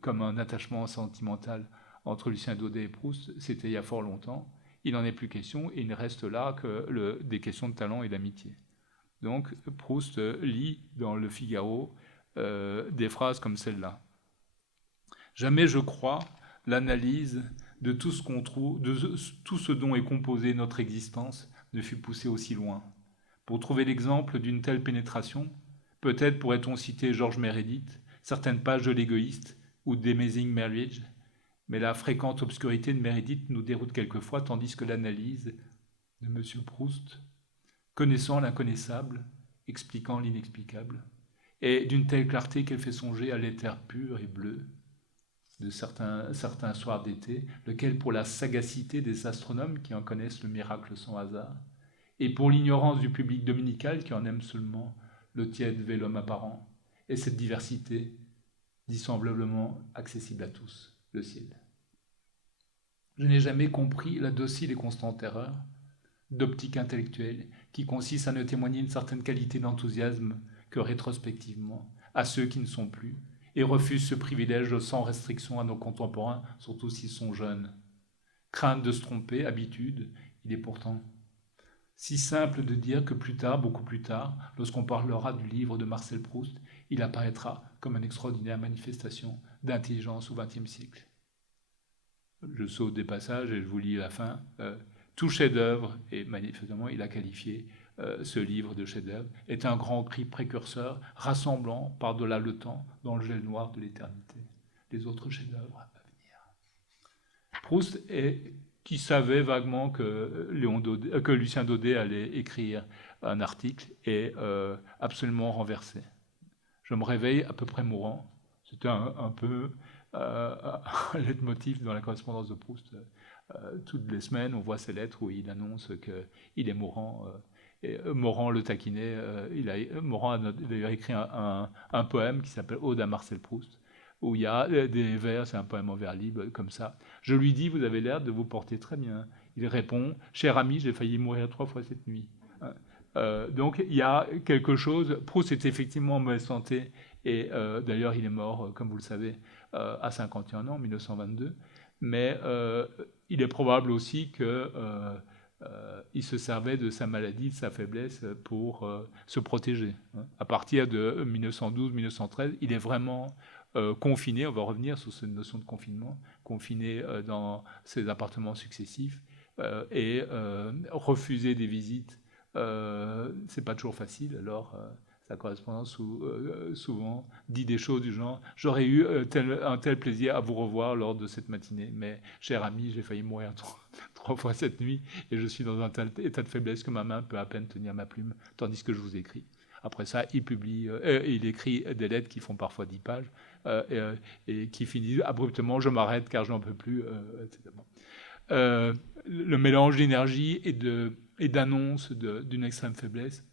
comme un attachement sentimental entre Lucien Daudet et Proust, c'était il y a fort longtemps. Il n'en est plus question, et il ne reste là que des questions de talent et d'amitié. Donc Proust lit dans le Figaro des phrases comme celle-là. Jamais, je crois, l'analyse de tout ce qu'on trouve, de tout ce dont est composée notre existence, ne fut poussée aussi loin. Pour trouver l'exemple d'une telle pénétration, peut-être pourrait-on citer Georges Meredith, certaines pages de l'Égoïste ou d'Amazing Marriage, mais la fréquente obscurité de Meredith nous déroute quelquefois, tandis que l'analyse de M. Proust, connaissant l'inconnaissable, expliquant l'inexplicable, est d'une telle clarté qu'elle fait songer à l'éther pur et bleu de certains soirs d'été, lequel, pour la sagacité des astronomes qui en connaissent le miracle sans hasard, et pour l'ignorance du public dominical qui en aime seulement le tiède vélum apparent, et cette diversité dissemblablement accessible à tous, le ciel. Je n'ai jamais compris la docile et constante erreur d'optique intellectuelle qui consiste à ne témoigner une certaine qualité d'enthousiasme que rétrospectivement à ceux qui ne sont plus, et refusent ce privilège sans restriction à nos contemporains, surtout s'ils sont jeunes. Crainte de se tromper, habitude, il est pourtant si simple de dire que plus tard, beaucoup plus tard, lorsqu'on parlera du livre de Marcel Proust, il apparaîtra comme une extraordinaire manifestation d'intelligence au XXe siècle. Je saute des passages et je vous lis la fin. Tout chef-d'œuvre, et manifestement il a qualifié ce livre de chef-d'œuvre, est un grand cri précurseur rassemblant par-delà le temps dans le gel noir de l'éternité les autres chefs-d'œuvre à venir. Proust qui savait vaguement que Lucien Daudet allait écrire un article est absolument renversé. Je me réveille à peu près mourant. C'était un peu un leitmotiv dans la correspondance de Proust. Toutes les semaines, on voit ces lettres où il annonce qu'il est mourant. Et Morand le taquinait. Morand a d'ailleurs écrit un poème qui s'appelle Ode à Marcel Proust, où il y a des vers, c'est un poème en vers libre, comme ça. Je lui dis, vous avez l'air de vous porter très bien. Il répond, cher ami, j'ai failli mourir 3 fois cette nuit. Donc il y a quelque chose. Proust est effectivement en mauvaise santé, et d'ailleurs il est mort, comme vous le savez, à 51 ans, en 1922. Mais il est probable aussi qu'il se servait de sa maladie, de sa faiblesse, pour se protéger. À partir de 1912-1913, il est vraiment confiné, on va revenir sur cette notion de confinement, confiné dans ses appartements successifs, et refuser des visites, c'est pas toujours facile. Alors sa correspondance souvent dit des choses du genre « J'aurais eu un tel plaisir à vous revoir lors de cette matinée, mais cher ami, j'ai failli mourir 3 fois cette nuit, et je suis dans un tel état de faiblesse que ma main peut à peine tenir ma plume, tandis que je vous écris. » Après ça, il écrit des lettres qui font parfois 10 pages, et qui finissent abruptement « Je m'arrête car je n'en peux plus », etc. Le mélange d'énergie et d'annonce d'une extrême faiblesse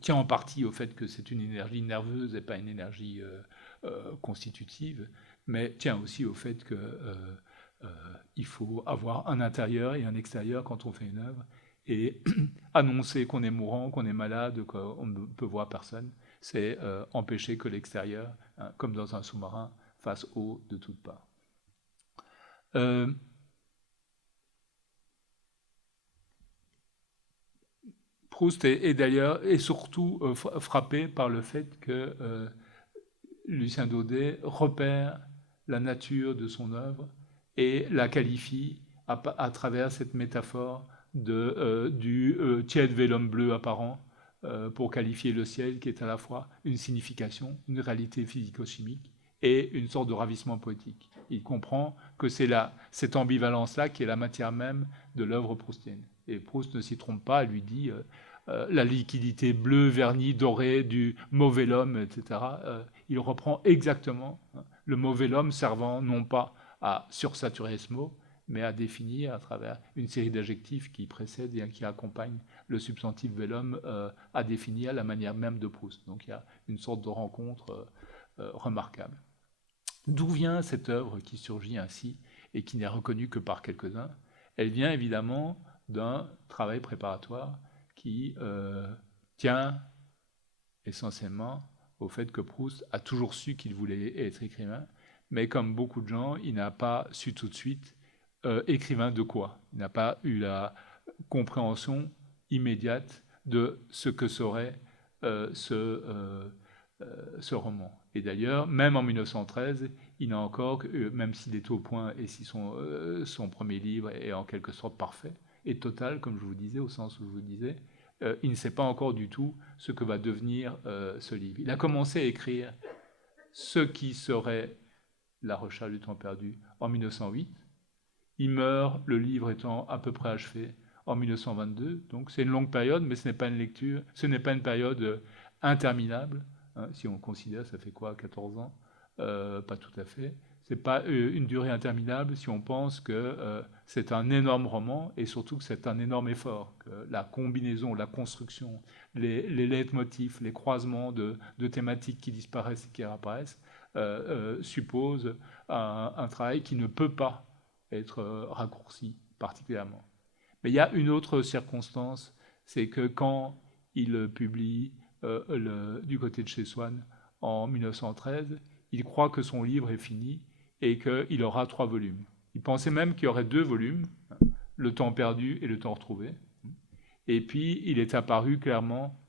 tient en partie au fait que c'est une énergie nerveuse et pas une énergie constitutive, mais tient aussi au fait que il faut avoir un intérieur et un extérieur quand on fait une œuvre, et annoncer qu'on est mourant, qu'on est malade, qu'on ne peut voir personne, c'est empêcher que l'extérieur, hein, comme dans un sous-marin, fasse eau de toutes parts. Euh, Proust est d'ailleurs et surtout frappé par le fait que Lucien Daudet repère la nature de son œuvre et la qualifie à travers cette métaphore du tiède vélum bleu apparent pour qualifier le ciel, qui est à la fois une signification, une réalité physico-chimique et une sorte de ravissement poétique. Il comprend que c'est cette ambivalence-là qui est la matière même de l'œuvre proustienne. Et Proust ne s'y trompe pas, lui dit la liquidité bleue, vernie, dorée du mauvais l'homme, etc. Il reprend exactement le mauvais l'homme, servant non pas à sursaturer ce mot, mais à définir à travers une série d'adjectifs qui précèdent et qui accompagnent le substantif vélum à définir la manière même de Proust. Donc il y a une sorte de rencontre remarquable. D'où vient cette œuvre qui surgit ainsi et qui n'est reconnue que par quelques-uns? Elle vient évidemment d'un travail préparatoire qui tient essentiellement au fait que Proust a toujours su qu'il voulait être écrivain, mais comme beaucoup de gens, il n'a pas su tout de suite écrivain de quoi. Il n'a pas eu la compréhension immédiate de ce que serait ce roman. Et d'ailleurs, même en 1913, il n'a encore, même s'il est au point et si son premier livre est en quelque sorte parfait et total, comme je vous disais, au sens où je vous disais, il ne sait pas encore du tout ce que va devenir ce livre. Il a commencé à écrire ce qui serait La Recherche du temps perdu en 1908. Il meurt, le livre étant à peu près achevé, en 1922. Donc c'est une longue période, mais ce n'est pas une lecture, ce n'est pas une période interminable. Hein, si on considère, ça fait quoi, 14 ans? Pas tout à fait. C'est pas une durée interminable si on pense que c'est un énorme roman et surtout que c'est un énorme effort. Que la combinaison, la construction, les leitmotifs, les croisements de thématiques qui disparaissent et qui réapparaissent supposent un travail qui ne peut pas être raccourci particulièrement. Mais il y a une autre circonstance, c'est que quand il publie du côté de chez Swann en 1913, il croit que son livre est fini et qu'il aura 3 volumes. Il pensait même qu'il y aurait 2 volumes, Le temps perdu et Le temps retrouvé. Et puis, il est apparu clairement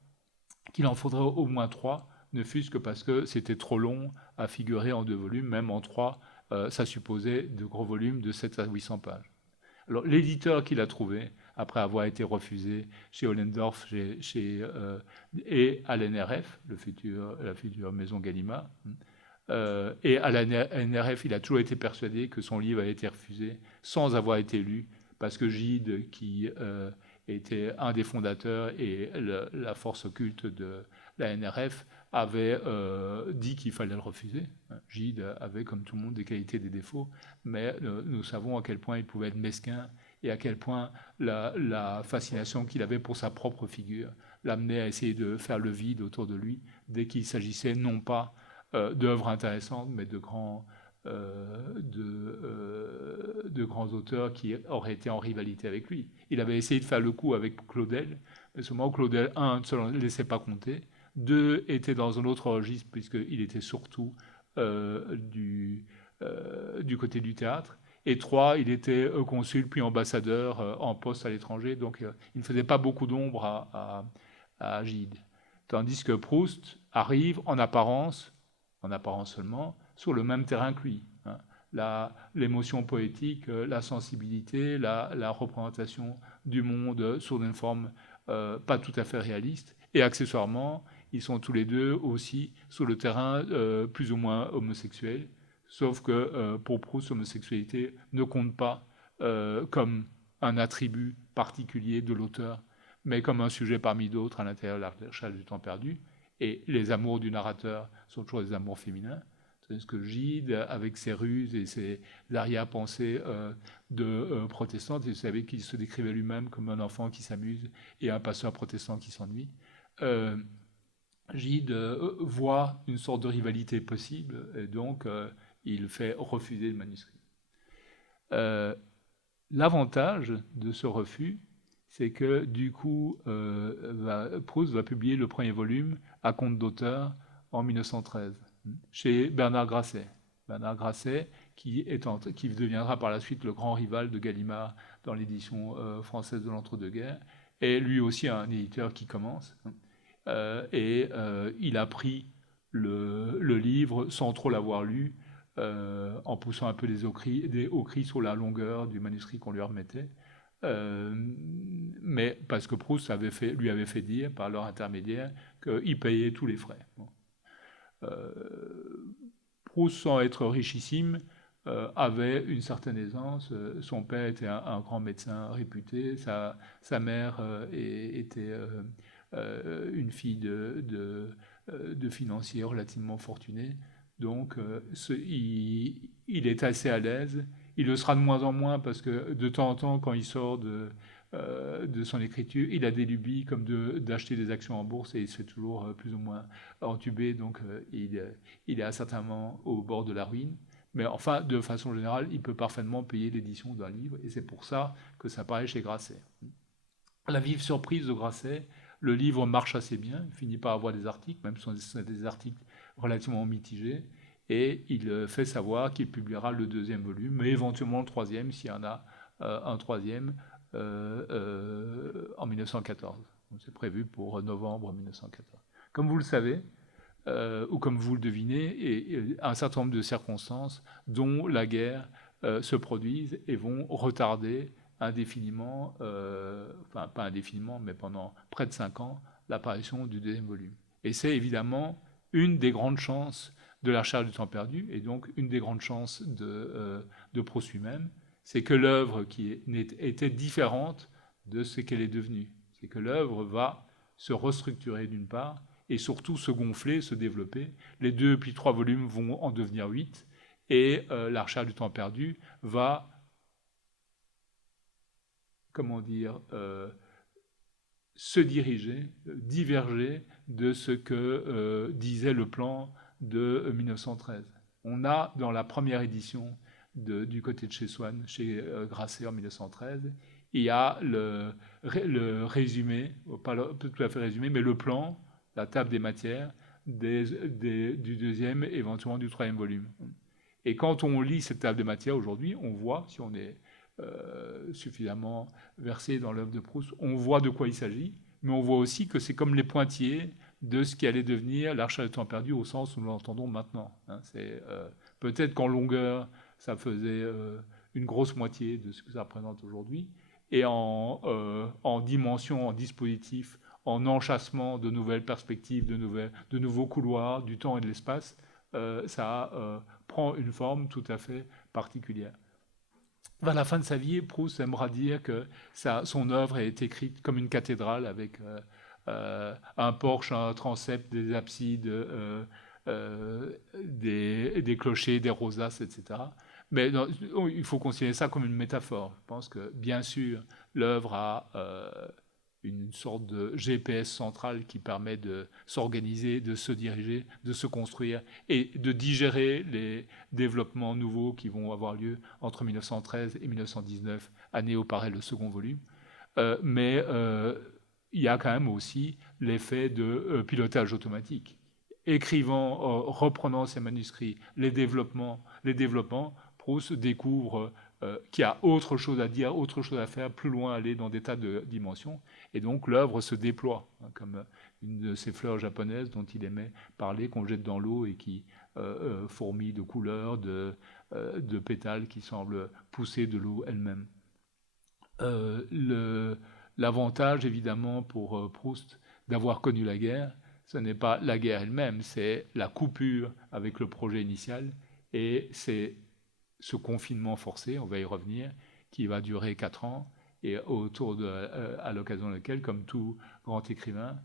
qu'il en faudrait au moins 3, ne fût-ce que parce que c'était trop long à figurer en 2 volumes, même en 3, ça supposait de gros volumes de 700 à 800 pages. Alors, l'éditeur qu'il a trouvé, après avoir été refusé chez Ollendorff et à l'NRF, la future maison Gallimard, et à la NRF, il a toujours été persuadé que son livre a été refusé sans avoir été lu, parce que Gide, qui était un des fondateurs et la force occulte de la NRF, avait dit qu'il fallait le refuser. Gide avait, comme tout le monde, des qualités et des défauts, mais nous savons à quel point il pouvait être mesquin et à quel point la fascination qu'il avait pour sa propre figure l'amenait à essayer de faire le vide autour de lui dès qu'il s'agissait non pas d'œuvres intéressantes, mais de grands auteurs qui auraient été en rivalité avec lui. Il avait essayé de faire le coup avec Claudel, mais seulement Claudel, un, ne se laissait pas compter, deux, était dans un autre registre, puisqu'il était surtout du côté du théâtre, et trois, il était consul puis ambassadeur en poste à l'étranger, donc il ne faisait pas beaucoup d'ombre à Gide. Tandis que Proust arrive en apparence seulement, sur le même terrain que lui. Hein. L'émotion poétique, la sensibilité, la représentation du monde sous une forme pas tout à fait réaliste. Et accessoirement, ils sont tous les deux aussi sur le terrain plus ou moins homosexuel. Sauf que pour Proust, l'homosexualité ne compte pas comme un attribut particulier de l'auteur, mais comme un sujet parmi d'autres à l'intérieur de la recherche du temps perdu. Et les amours du narrateur sont toujours des amours féminins. C'est ce que Gide, avec ses ruses et ses arrière-pensées protestantes, il savait qu'il se décrivait lui-même comme un enfant qui s'amuse et un pasteur protestant qui s'ennuie. euh, Gide voit une sorte de rivalité possible, et donc il fait refuser le manuscrit. L'avantage de ce refus, c'est que du coup, Proust va publier le premier volume à compte d'auteur en 1913, chez Bernard Grasset. Bernard Grasset, qui deviendra par la suite le grand rival de Gallimard dans l'édition française de l'entre-deux-guerres, est lui aussi un éditeur qui commence. Il a pris le livre sans trop l'avoir lu, en poussant un peu des hauts cris sur la longueur du manuscrit qu'on lui remettait. Mais parce que Proust lui avait fait dire, par leur intermédiaire, qu'il payait tous les frais. Bon. Proust, sans être richissime, avait une certaine aisance. Son père était un grand médecin réputé. Sa mère était une fille de financier relativement fortuné. Donc, il est assez à l'aise. Il le sera de moins en moins parce que de temps en temps, quand il sort de son écriture, il a des lubies comme d'acheter des actions en bourse et il se fait toujours plus ou moins entuber. Donc, il est certainement au bord de la ruine. Mais enfin, de façon générale, il peut parfaitement payer l'édition d'un livre et c'est pour ça que ça paraît chez Grasset. À la vive surprise de Grasset, le livre marche assez bien, il finit par avoir des articles, même si ce sont des articles relativement mitigés, et il fait savoir qu'il publiera le deuxième volume, mais éventuellement le troisième, s'il y en a un troisième, en 1914. C'est prévu pour novembre 1914. Comme vous le savez, ou comme vous le devinez, et un certain nombre de circonstances dont la guerre se produisent et vont retarder indéfiniment, enfin pas indéfiniment, mais pendant près de 5 ans, l'apparition du deuxième volume. Et c'est évidemment une des grandes chances de la recherche du temps perdu, et donc une des grandes chances de Proust lui-même, c'est que l'œuvre était différente de ce qu'elle est devenue. C'est que l'œuvre va se restructurer d'une part, et surtout se gonfler, se développer. Les 2 puis 3 volumes vont en devenir 8, et la recherche du temps perdu va, comment dire, se diriger, diverger de ce que disait le plan de 1913. On a dans la première édition du côté de chez Swann, chez Grasset en 1913, il y a le résumé, pas tout à fait résumé, mais le plan, la table des matières du deuxième, éventuellement du troisième volume. Et quand on lit cette table des matières aujourd'hui, on voit, si on est suffisamment versé dans l'œuvre de Proust, on voit de quoi il s'agit, mais on voit aussi que c'est comme les pointillés de ce qui allait devenir la recherche du temps perdu au sens où nous l'entendons maintenant. C'est peut-être qu'en longueur, ça faisait une grosse moitié de ce que ça représente aujourd'hui, et en dimension, en dispositif, en enchâssement de nouvelles perspectives, de nouveaux couloirs, du temps et de l'espace, ça prend une forme tout à fait particulière. Vers la fin de sa vie, Proust aimera dire que son œuvre est écrite comme une cathédrale avec un porche, un transept, des absides, des clochers, des rosaces, etc. Mais non, il faut considérer ça comme une métaphore. Je pense que, bien sûr, l'œuvre a une sorte de GPS central qui permet de s'organiser, de se diriger, de se construire et de digérer les développements nouveaux qui vont avoir lieu entre 1913 et 1919, année où paraît le second volume. Mais il y a quand même aussi l'effet de pilotage automatique. Écrivant, reprenant ses manuscrits, les développements, Proust découvre qu'il y a autre chose à dire, autre chose à faire, plus loin aller dans des tas de dimensions. Et donc l'œuvre se déploie, comme une de ces fleurs japonaises dont il aimait parler, qu'on jette dans l'eau et qui fourmille de couleurs, de pétales qui semblent pousser de l'eau elle-même. L'avantage, évidemment, pour Proust d'avoir connu la guerre, ce n'est pas la guerre elle-même, c'est la coupure avec le projet initial, et c'est ce confinement forcé, on va y revenir, qui va durer 4 ans, et à l'occasion de lequel, comme tout grand écrivain,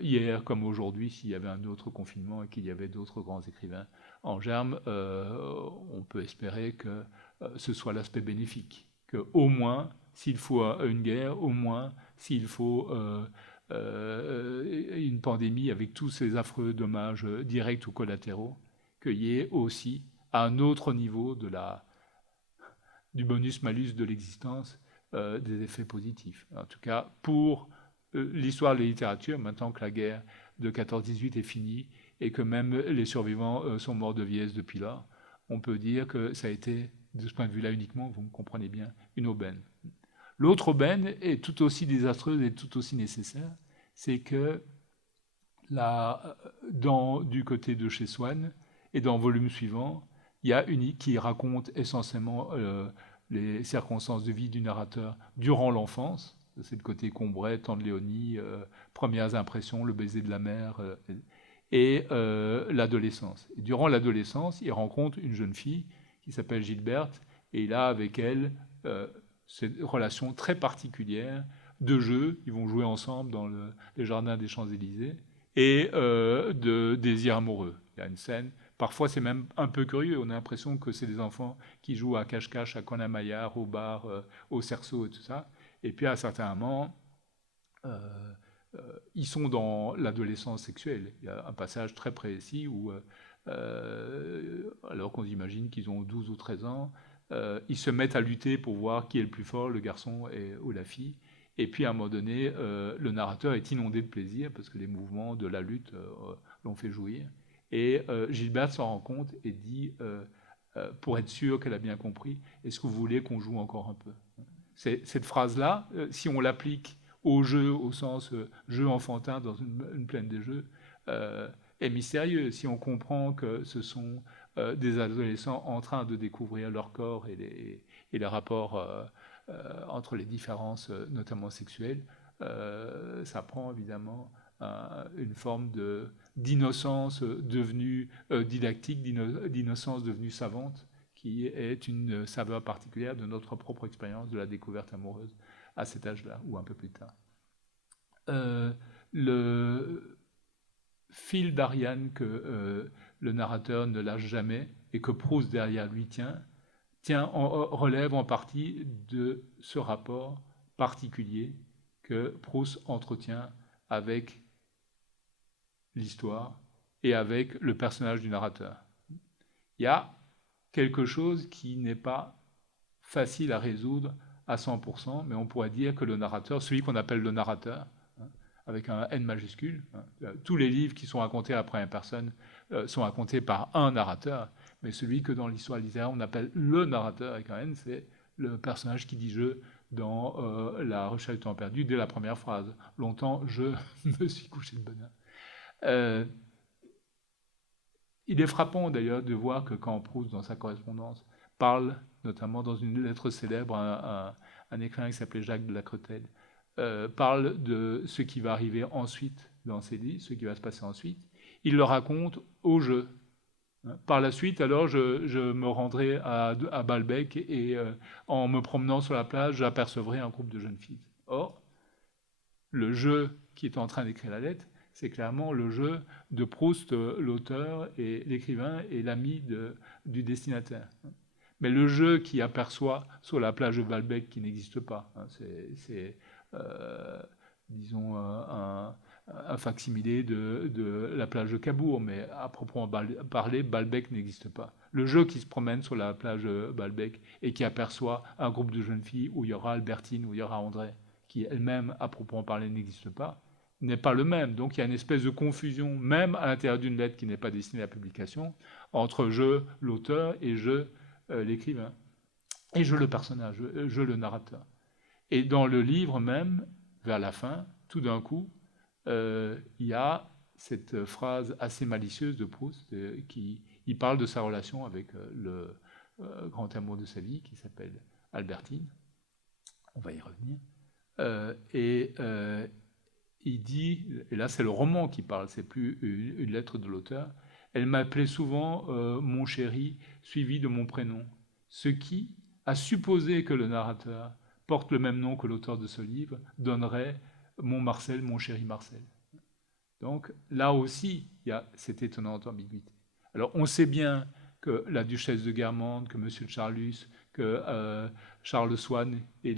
hier comme aujourd'hui, s'il y avait un autre confinement et qu'il y avait d'autres grands écrivains en germe, on peut espérer que ce soit l'aspect bénéfique, que au moins, s'il faut une guerre, au moins, s'il faut une pandémie avec tous ces affreux dommages directs ou collatéraux, qu'il y ait aussi, à un autre niveau du bonus-malus de l'existence, des effets positifs. En tout cas, pour l'histoire de la littérature, maintenant que la guerre de 14-18 est finie et que même les survivants sont morts de vieillesse depuis là, on peut dire que ça a été, de ce point de vue-là uniquement, vous me comprenez bien, une aubaine. L'autre aubaine est tout aussi désastreuse et tout aussi nécessaire, c'est que du côté de chez Swann et dans le volume suivant, il y a une qui raconte essentiellement les circonstances de vie du narrateur durant l'enfance. C'est le côté Combray, Tante Léonie, premières impressions, le baiser de la mère, et l'adolescence. Et durant l'adolescence, il rencontre une jeune fille qui s'appelle Gilberte, et il a avec elle cette relation très particulière de jeu. Ils vont jouer ensemble dans les jardins des Champs-Élysées, et de désir amoureux. Il y a une scène, parfois c'est même un peu curieux, on a l'impression que c'est des enfants qui jouent à cache-cache, à Colin-Maillard, au bar, au cerceau et tout ça. Et puis à un certain moment, ils sont dans l'adolescence sexuelle. Il y a un passage très précis où, alors qu'on imagine qu'ils ont 12 ou 13 ans, ils se mettent à lutter pour voir qui est le plus fort, le garçon ou la fille. Et puis à un moment donné, le narrateur est inondé de plaisir parce que les mouvements de la lutte l'ont fait jouir. Et Gilberte s'en rend compte et dit, pour être sûr qu'elle a bien compris, est-ce que vous voulez qu'on joue encore un peu? Cette phrase-là, si on l'applique au jeu, au sens jeu enfantin dans une plaine des jeux, est mystérieuse. Si on comprend que ce sont des adolescents en train de découvrir leur corps et les rapports entre les différences, notamment sexuelles, ça prend évidemment une forme d'innocence devenue didactique, d'innocence devenue savante, qui est une saveur particulière de notre propre expérience de la découverte amoureuse à cet âge-là, ou un peu plus tard. Le fil d'Ariane que le narrateur ne lâche jamais et que Proust derrière lui relève en partie de ce rapport particulier que Proust entretient avec l'histoire et avec le personnage du narrateur. Il y a quelque chose qui n'est pas facile à résoudre à 100%, mais on pourrait dire que le narrateur, celui qu'on appelle le narrateur, avec un N majuscule, tous les livres qui sont racontés à la première personne sont racontés par un narrateur, mais celui que dans l'histoire littéraire on appelle le narrateur avec un N, c'est le personnage qui dit « je » dans La recherche du temps perdu dès la première phrase. Longtemps, je me suis couché de bonheur. Il est frappant d'ailleurs de voir que quand Proust, dans sa correspondance, parle, notamment dans une lettre célèbre, un écrivain qui s'appelait Jacques de Lacretelle, parle de ce qui va arriver ensuite dans ses livres, ce qui va se passer ensuite, il le raconte au jeu. Par la suite, alors, je me rendrai à Balbec et en me promenant sur la plage, j'apercevrai un groupe de jeunes filles. Or, le jeu qui est en train d'écrire la lettre, c'est clairement le jeu de Proust, l'auteur, et l'écrivain et l'ami du destinataire. Mais le jeu qui aperçoit sur la plage de Balbec, qui n'existe pas, c'est disons, un facsimilé de la plage de Cabourg, mais à proprement parler, Balbec n'existe pas. Le jeu qui se promène sur la plage de Balbec et qui aperçoit un groupe de jeunes filles où il y aura Albertine, où il y aura André, qui elle-même, à proprement parler, n'existe pas, n'est pas le même. Donc il y a une espèce de confusion, même à l'intérieur d'une lettre qui n'est pas destinée à la publication, entre je, l'auteur, et je, l'écrivain, et je, le personnage, je, le narrateur. Et dans le livre même, vers la fin, tout d'un coup, il y a cette phrase assez malicieuse de Proust qui il parle de sa relation avec le grand amour de sa vie qui s'appelle Albertine. On va y revenir. Il dit, et là c'est le roman qui parle, c'est plus une lettre de l'auteur, elle m'appelait souvent mon chéri, suivi de mon prénom, ce qui, à supposer que le narrateur porte le même nom que l'auteur de ce livre, donnerait mon Marcel, mon chéri Marcel. Donc là aussi, il y a cette étonnante ambiguïté. Alors on sait bien que la duchesse de Guermantes, que Monsieur de Charlus, que Charles Swann et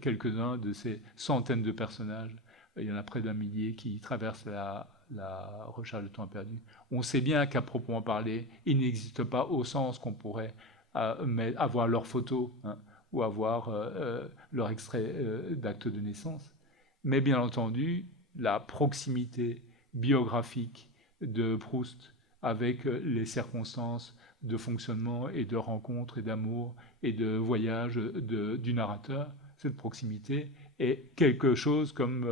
quelques-uns de ces centaines de personnages il y en a près d'1 millier qui traversent la recherche de temps perdu. On sait bien qu'à proprement parler, ils n'existent pas au sens qu'on pourrait avoir leurs photos, hein, ou avoir leur extrait d'acte de naissance. Mais bien entendu, la proximité biographique de Proust avec les circonstances de fonctionnement et de rencontres et d'amour et de voyage du narrateur, cette proximité est quelque chose comme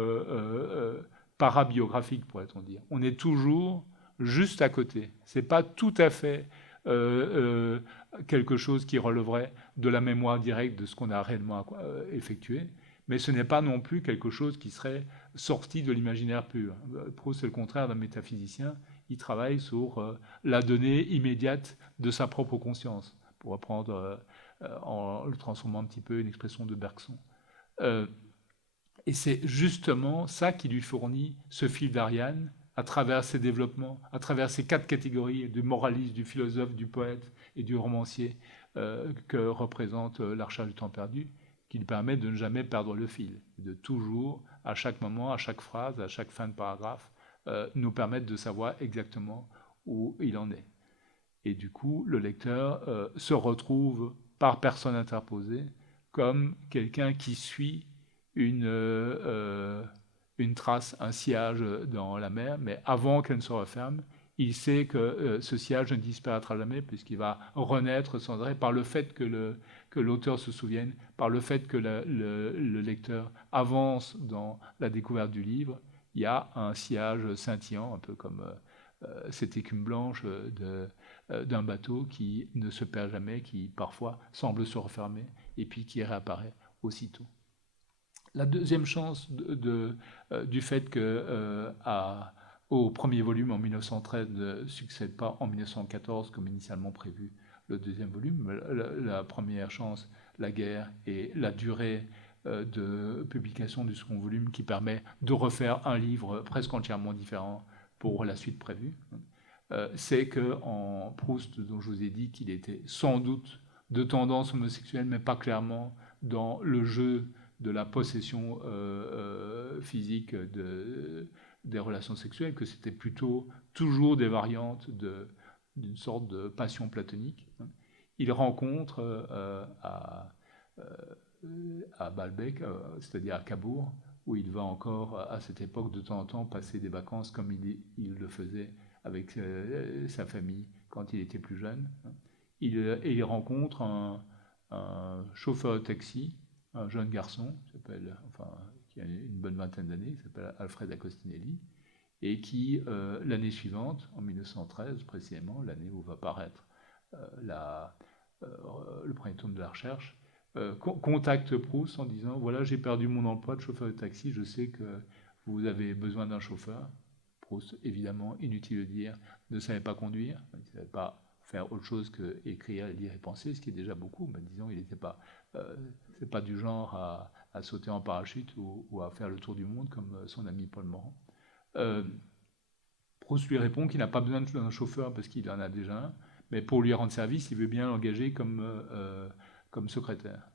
parabiographique, pourrait-on dire. On est toujours juste à côté. C'est pas tout à fait quelque chose qui releverait de la mémoire directe de ce qu'on a réellement effectué, mais ce n'est pas non plus quelque chose qui serait sorti de l'imaginaire pur. Proust, c'est le contraire d'un métaphysicien. Il travaille sur la donnée immédiate de sa propre conscience, pour reprendre, en le transformant un petit peu, une expression de Bergson. Et c'est justement ça qui lui fournit ce fil d'Ariane à travers ses développements, à travers ces 4 catégories du moraliste, du philosophe, du poète et du romancier que représente la recherche du temps perdu, qui lui permet de ne jamais perdre le fil, de toujours, à chaque moment, à chaque phrase, à chaque fin de paragraphe, nous permettre de savoir exactement où il en est. Et du coup, le lecteur se retrouve par personne interposée comme quelqu'un qui suit une trace, un sillage dans la mer, mais avant qu'elle ne se referme, il sait que ce sillage ne disparaîtra jamais puisqu'il va renaître sans arrêt par le fait que l'auteur se souvienne, par le fait que le lecteur avance dans la découverte du livre. Il y a un sillage scintillant, un peu comme cette écume blanche d'un bateau qui ne se perd jamais, qui parfois semble se refermer et puis qui réapparaît aussitôt. La deuxième chance du fait qu'au premier volume en 1913 ne succède pas en 1914 comme initialement prévu le deuxième volume, la première chance, la guerre et la durée de publication du second volume qui permet de refaire un livre presque entièrement différent pour la suite prévue, c'est qu'en Proust, dont je vous ai dit qu'il était sans doute de tendance homosexuelle, mais pas clairement dans le jeu de la possession physique des relations sexuelles, que c'était plutôt toujours des variantes d'une sorte de passion platonique. Il rencontre à Baalbek, c'est-à-dire à Cabourg, où il va encore à cette époque de temps en temps passer des vacances comme il le faisait avec sa famille quand il était plus jeune. Et il rencontre un chauffeur de taxi, un jeune garçon qui a une bonne vingtaine d'années, qui s'appelle Alfred Agostinelli, et qui, l'année suivante, en 1913 précisément, l'année où va paraître le premier tome de la recherche, contacte Proust en disant « Voilà, j'ai perdu mon emploi de chauffeur de taxi, je sais que vous avez besoin d'un chauffeur. » Proust, évidemment, inutile de dire, ne savait pas conduire, il ne savait pas faire autre chose qu'écrire, lire et penser, ce qui est déjà beaucoup, mais disons, il n'était pas... c'est pas du genre à sauter en parachute ou à faire le tour du monde comme son ami Paul Morand. Proust lui répond qu'il n'a pas besoin d'un chauffeur parce qu'il en a déjà un, mais pour lui rendre service, il veut bien l'engager comme secrétaire.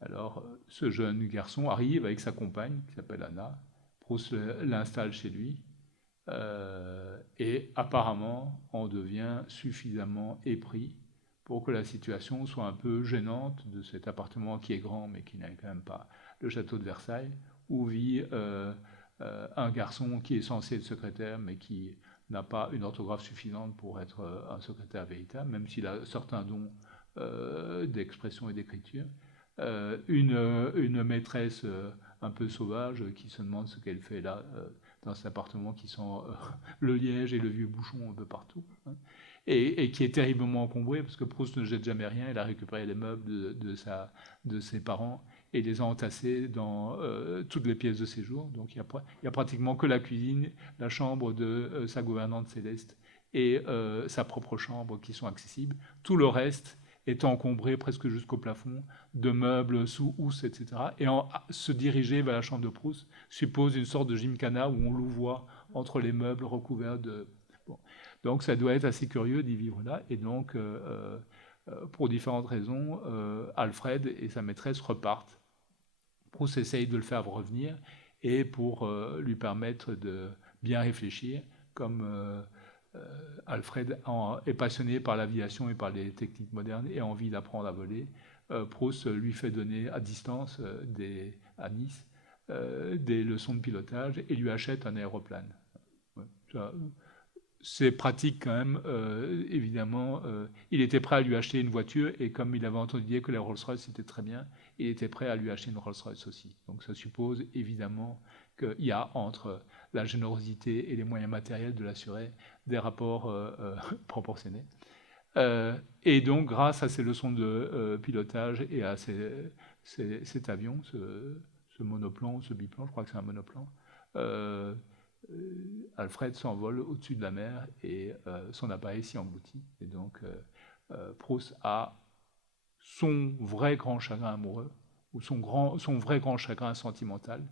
Alors, ce jeune garçon arrive avec sa compagne, qui s'appelle Anna. Proust l'installe chez lui, et apparemment en devient suffisamment épris pour que la situation soit un peu gênante de cet appartement qui est grand mais qui n'a quand même pas le château de Versailles, où vit un garçon qui est censé être secrétaire mais qui n'a pas une orthographe suffisante pour être un secrétaire véritable, même s'il a certains dons d'expression et d'écriture. Une maîtresse un peu sauvage qui se demande ce qu'elle fait là dans cet appartement qui sent le liège et le vieux bouchon un peu partout, hein, et qui est terriblement encombré parce que Proust ne jette jamais rien. Il a récupéré les meubles de ses parents et les a entassés dans toutes les pièces de séjour. Donc il y a pratiquement que la cuisine, la chambre de sa gouvernante Céleste et sa propre chambre qui sont accessibles. Tout le reste est encombré presque jusqu'au plafond de meubles sous housse, etc. Et se diriger vers la chambre de Proust suppose une sorte de gymkhana où on louvoie entre les meubles recouverts de... Bon. Donc ça doit être assez curieux d'y vivre là. Et donc, pour différentes raisons, Alfred et sa maîtresse repartent. Proust essaye de le faire revenir et pour lui permettre de bien réfléchir, comme Alfred est passionné par l'aviation et par les techniques modernes et a envie d'apprendre à voler. Proust lui fait donner à distance, à Nice, des leçons de pilotage et lui achète un aéroplane. Ouais, c'est pratique quand même, évidemment. Il était prêt à lui acheter une voiture et comme il avait entendu dire que les Rolls-Royce c'était très bien, il était prêt à lui acheter une Rolls-Royce aussi. Donc ça suppose évidemment qu'il y a entre la générosité et les moyens matériels de l'assurer des rapports proportionnés. Et donc grâce à ces leçons de pilotage et à cet avion, ce monoplan, ce biplan, je crois que c'est un monoplan, Alfred s'envole au-dessus de la mer et son appareil s'y engloutit. Et donc Proust a son vrai grand chagrin amoureux, ou son vrai grand chagrin sentimental,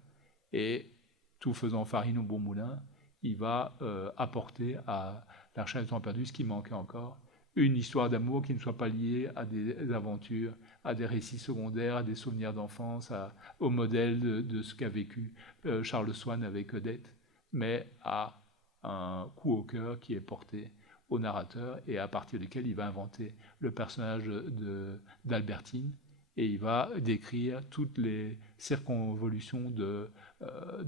et tout faisant farine au bon moulin, il va apporter à La Recherche du temps perdu ce qui manquait encore, une histoire d'amour qui ne soit pas liée à des aventures, à des récits secondaires, à des souvenirs d'enfance, au modèle de ce qu'a vécu Charles Swann avec Odette, mais à un coup au cœur qui est porté au narrateur et à partir duquel il va inventer le personnage d'Albertine et il va décrire toutes les circonvolutions de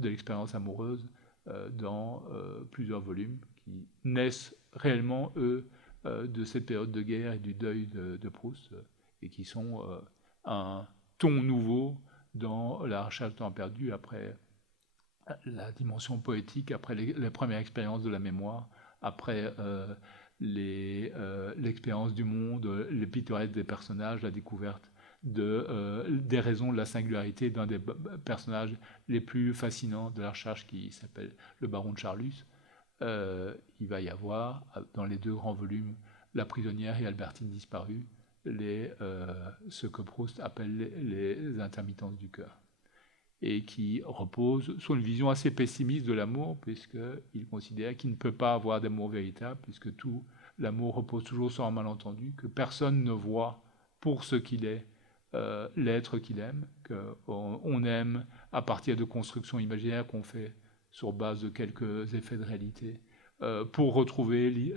l'expérience amoureuse dans plusieurs volumes qui naissent réellement, eux, de cette période de guerre et du deuil de Proust et qui sont un ton nouveau dans La Recherche du temps perdu après la dimension poétique, après les premières expériences de la mémoire, après l'expérience du monde, les pittoresques des personnages, la découverte des raisons de la singularité d'un des personnages les plus fascinants de la recherche qui s'appelle le baron de Charlus. Il va y avoir, dans les deux grands volumes, La prisonnière et Albertine disparue, ce que Proust appelle les intermittences du cœur, et qui repose sur une vision assez pessimiste de l'amour, puisqu'il considère qu'il ne peut pas avoir d'amour véritable, puisque tout l'amour repose toujours sur un malentendu, que personne ne voit pour ce qu'il est l'être qu'il aime, qu'on aime à partir de constructions imaginaires qu'on fait sur base de quelques effets de réalité, pour retrouver,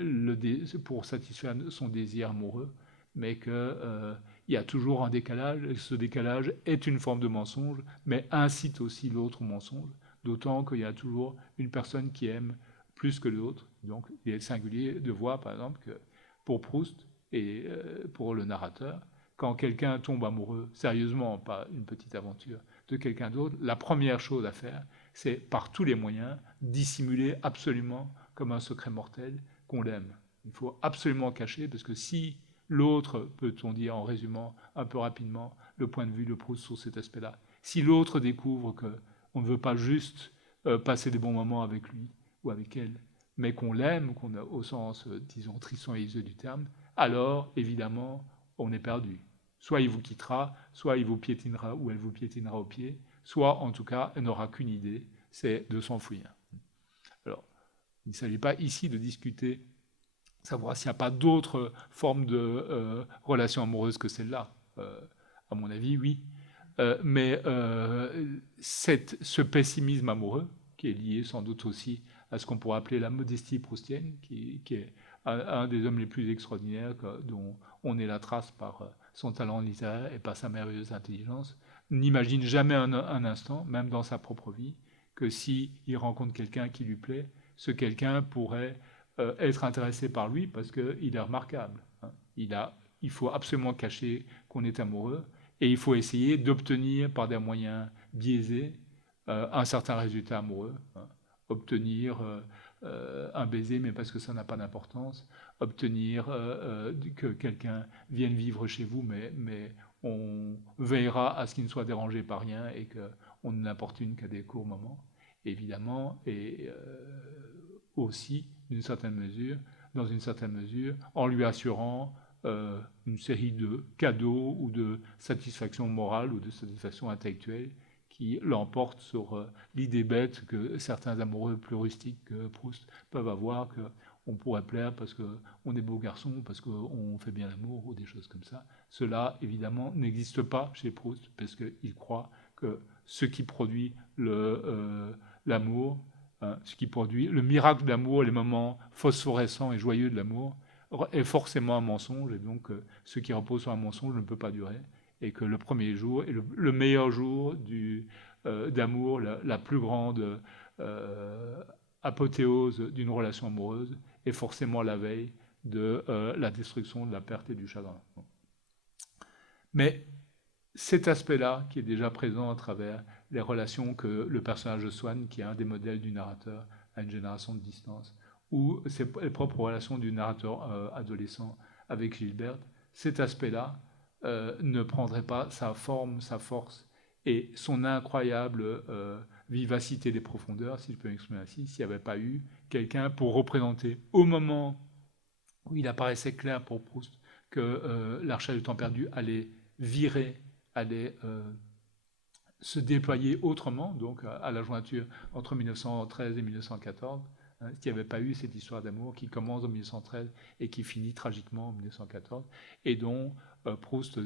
pour satisfaire son désir amoureux, mais qu'il y a toujours un décalage, et ce décalage est une forme de mensonge, mais incite aussi l'autre au mensonge, d'autant qu'il y a toujours une personne qui aime plus que l'autre. Donc il est singulier de voir, par exemple, que pour Proust et pour le narrateur, quand quelqu'un tombe amoureux, sérieusement, pas une petite aventure, de quelqu'un d'autre, la première chose à faire, c'est par tous les moyens dissimuler absolument comme un secret mortel qu'on l'aime. Il faut absolument cacher, parce que si l'autre, peut-on dire en résumant un peu rapidement le point de vue de Proust sur cet aspect-là, si l'autre découvre qu'on ne veut pas juste passer des bons moments avec lui ou avec elle, mais qu'on l'aime, qu'on a au sens, disons, Tristan et Isolde du terme, alors, évidemment, on est perdu. Soit il vous quittera, soit il vous piétinera ou elle vous piétinera au pied, soit, en tout cas, elle n'aura qu'une idée, c'est de s'enfuir. Alors, il ne s'agit pas ici de discuter, savoir s'il n'y a pas d'autres formes de relations amoureuses que celle-là. À mon avis, oui. Mais ce pessimisme amoureux, qui est lié sans doute aussi à ce qu'on pourrait appeler la modestie proustienne, qui est un des hommes les plus extraordinaires dont on est la trace par son talent littéraire et par sa merveilleuse intelligence, n'imagine jamais un instant, même dans sa propre vie, que s'il rencontre quelqu'un qui lui plaît, ce quelqu'un pourrait être intéressé par lui parce qu'il est remarquable. Hein. Il faut absolument cacher qu'on est amoureux et il faut essayer d'obtenir par des moyens biaisés un certain résultat amoureux. Hein. Obtenir un baiser, mais parce que ça n'a pas d'importance. Obtenir que quelqu'un vienne vivre chez vous, mais on veillera à ce qu'il ne soit dérangé par rien et qu'on ne l'importune qu'à des courts moments, évidemment, et aussi, dans une certaine mesure, en lui assurant une série de cadeaux ou de satisfactions morales ou de satisfactions intellectuelles qui l'emportent sur l'idée bête que certains amoureux plus rustiques que Proust peuvent avoir, qu'on pourrait plaire parce qu'on est beau garçon, parce qu'on fait bien l'amour ou des choses comme ça. Cela, évidemment, n'existe pas chez Proust parce qu'il croit que ce qui produit l'amour, ce qui produit le miracle de l'amour, les moments phosphorescents et joyeux de l'amour, est forcément un mensonge, et donc ce qui repose sur un mensonge ne peut pas durer, et que le premier jour est le meilleur jour d'amour, la plus grande apothéose d'une relation amoureuse, est forcément la veille de la destruction, de la perte et du chagrin. Mais cet aspect-là, qui est déjà présent à travers les relations que le personnage de Swann, qui est un des modèles du narrateur, a une génération de distance, ou les propres relations du narrateur adolescent avec Gilberte, cet aspect-là ne prendrait pas sa forme, sa force et son incroyable vivacité des profondeurs, si je peux m'exprimer ainsi, s'il n'y avait pas eu quelqu'un pour représenter au moment où il apparaissait clair pour Proust que La Recherche du temps perdu allait virer, allait se déployer autrement, donc à la jointure entre 1913 et 1914, s'il n'y avait pas eu cette histoire d'amour qui commence en 1913 et qui finit tragiquement en 1914, et dont Proust,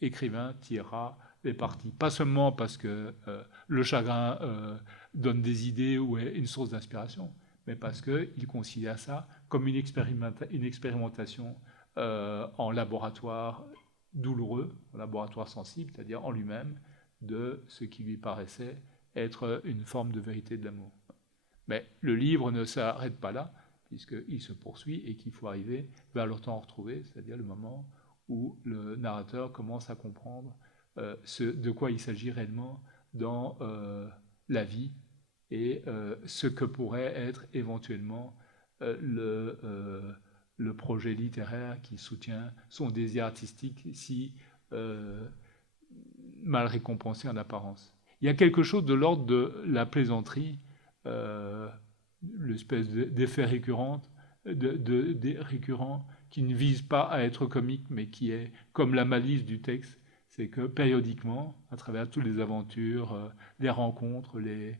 écrivain, tirera les parties. Pas seulement parce que le chagrin donne des idées ou est une source d'inspiration, mais parce qu'il considère ça comme une expérimentation en laboratoire douloureux, en laboratoire sensible, c'est-à-dire en lui-même, de ce qui lui paraissait être une forme de vérité de l'amour. Mais le livre ne s'arrête pas là, puisqu'il se poursuit et qu'il faut arriver vers le temps retrouvé, c'est-à-dire le moment où le narrateur commence à comprendre de quoi il s'agit réellement dans la vie et ce que pourrait être éventuellement le projet littéraire qui soutient son désir artistique si mal récompensé en apparence. Il y a quelque chose de l'ordre de la plaisanterie, l'espèce d'effet récurrent qui ne vise pas à être comique, mais qui est comme la malice du texte, c'est que périodiquement, à travers toutes les aventures, les rencontres, les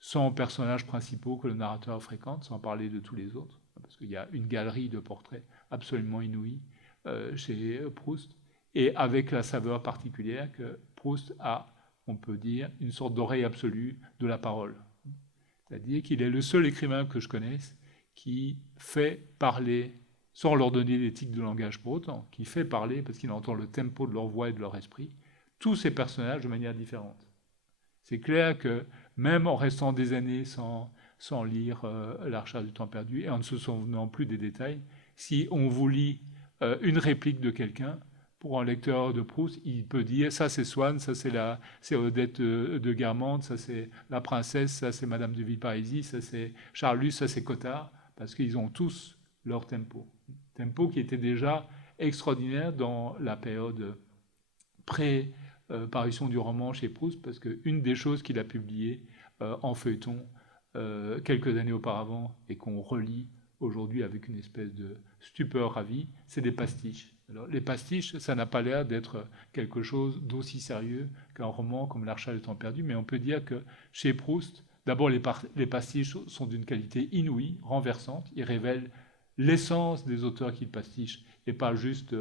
100 personnages principaux que le narrateur fréquente, sans parler de tous les autres, parce qu'il y a une galerie de portraits absolument inouïe chez Proust, et avec la saveur particulière que Proust a, on peut dire, une sorte d'oreille absolue de la parole. C'est-à-dire qu'il est le seul écrivain que je connaisse qui fait parler, sans leur donner d'éthique de langage pour autant, qui fait parler, parce qu'il entend le tempo de leur voix et de leur esprit, tous ces personnages de manière différente. C'est clair que même en restant des années sans lire La Recherche du temps perdu et en ne se souvenant plus des détails, si on vous lit une réplique de quelqu'un, pour un lecteur de Proust, il peut dire ça c'est Swann, ça c'est Odette de Guermantes, ça c'est La Princesse, ça c'est Madame de Villeparisis, ça c'est Charlus, ça c'est Cottard, parce qu'ils ont tous leur tempo. Tempo qui était déjà extraordinaire dans la période pré-parution du roman chez Proust, parce qu'une des choses qu'il a publiées en feuilleton quelques années auparavant et qu'on relit aujourd'hui avec une espèce de stupeur ravie, c'est des pastiches. Alors, les pastiches, ça n'a pas l'air d'être quelque chose d'aussi sérieux qu'un roman comme La Recherche du temps perdu, mais on peut dire que chez Proust, d'abord les pastiches sont d'une qualité inouïe, renversante, ils révèlent l'essence des auteurs qu'il pastiche et pas juste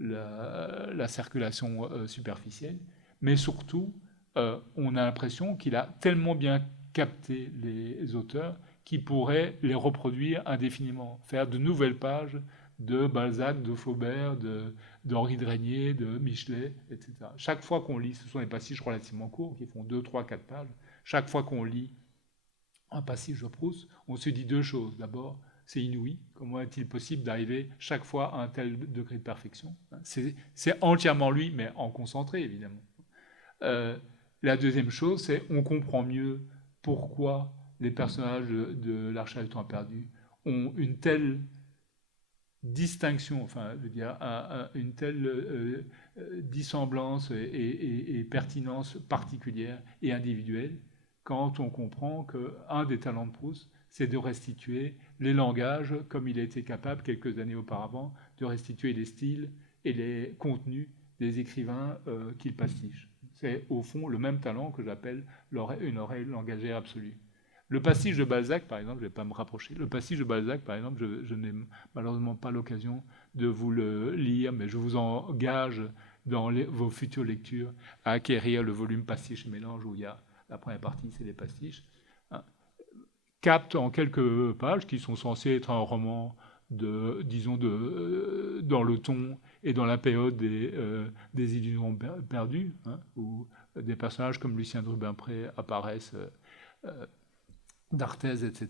la circulation superficielle, mais surtout, on a l'impression qu'il a tellement bien capté les auteurs qu'il pourrait les reproduire indéfiniment, faire de nouvelles pages de Balzac, de Flaubert, d'Henri de Régnier, de Michelet, etc. Chaque fois qu'on lit, ce sont des passages relativement courts, qui font 2, 3, 4 pages, chaque fois qu'on lit un passage de Proust, on se dit deux choses. D'abord, c'est inouï, comment est-il possible d'arriver chaque fois à un tel degré de perfection? C'est entièrement lui, mais en concentré, évidemment. La deuxième chose, c'est on comprend mieux pourquoi les personnages de La Recherche du temps perdu ont une telle distinction, enfin, je veux dire, une telle dissemblance et pertinence particulière et individuelle quand on comprend qu'un des talents de Proust, c'est de restituer les langages comme il a été capable, quelques années auparavant, de restituer les styles et les contenus des écrivains qu'il pastiche. C'est au fond le même talent que j'appelle une oreille langagère absolue. Le pastiche de Balzac, par exemple, je ne vais pas me rapprocher, le pastiche de Balzac, par exemple, je n'ai malheureusement pas l'occasion de vous le lire, mais je vous engage dans vos futures lectures à acquérir le volume Pastiche et mélange où il y a la première partie, c'est les pastiches, hein, capte en quelques pages, qui sont censées être un roman dans le ton et dans la période des illusions perdues, hein, où des personnages comme Lucien de Rubempré apparaissent, d'Arthez, etc.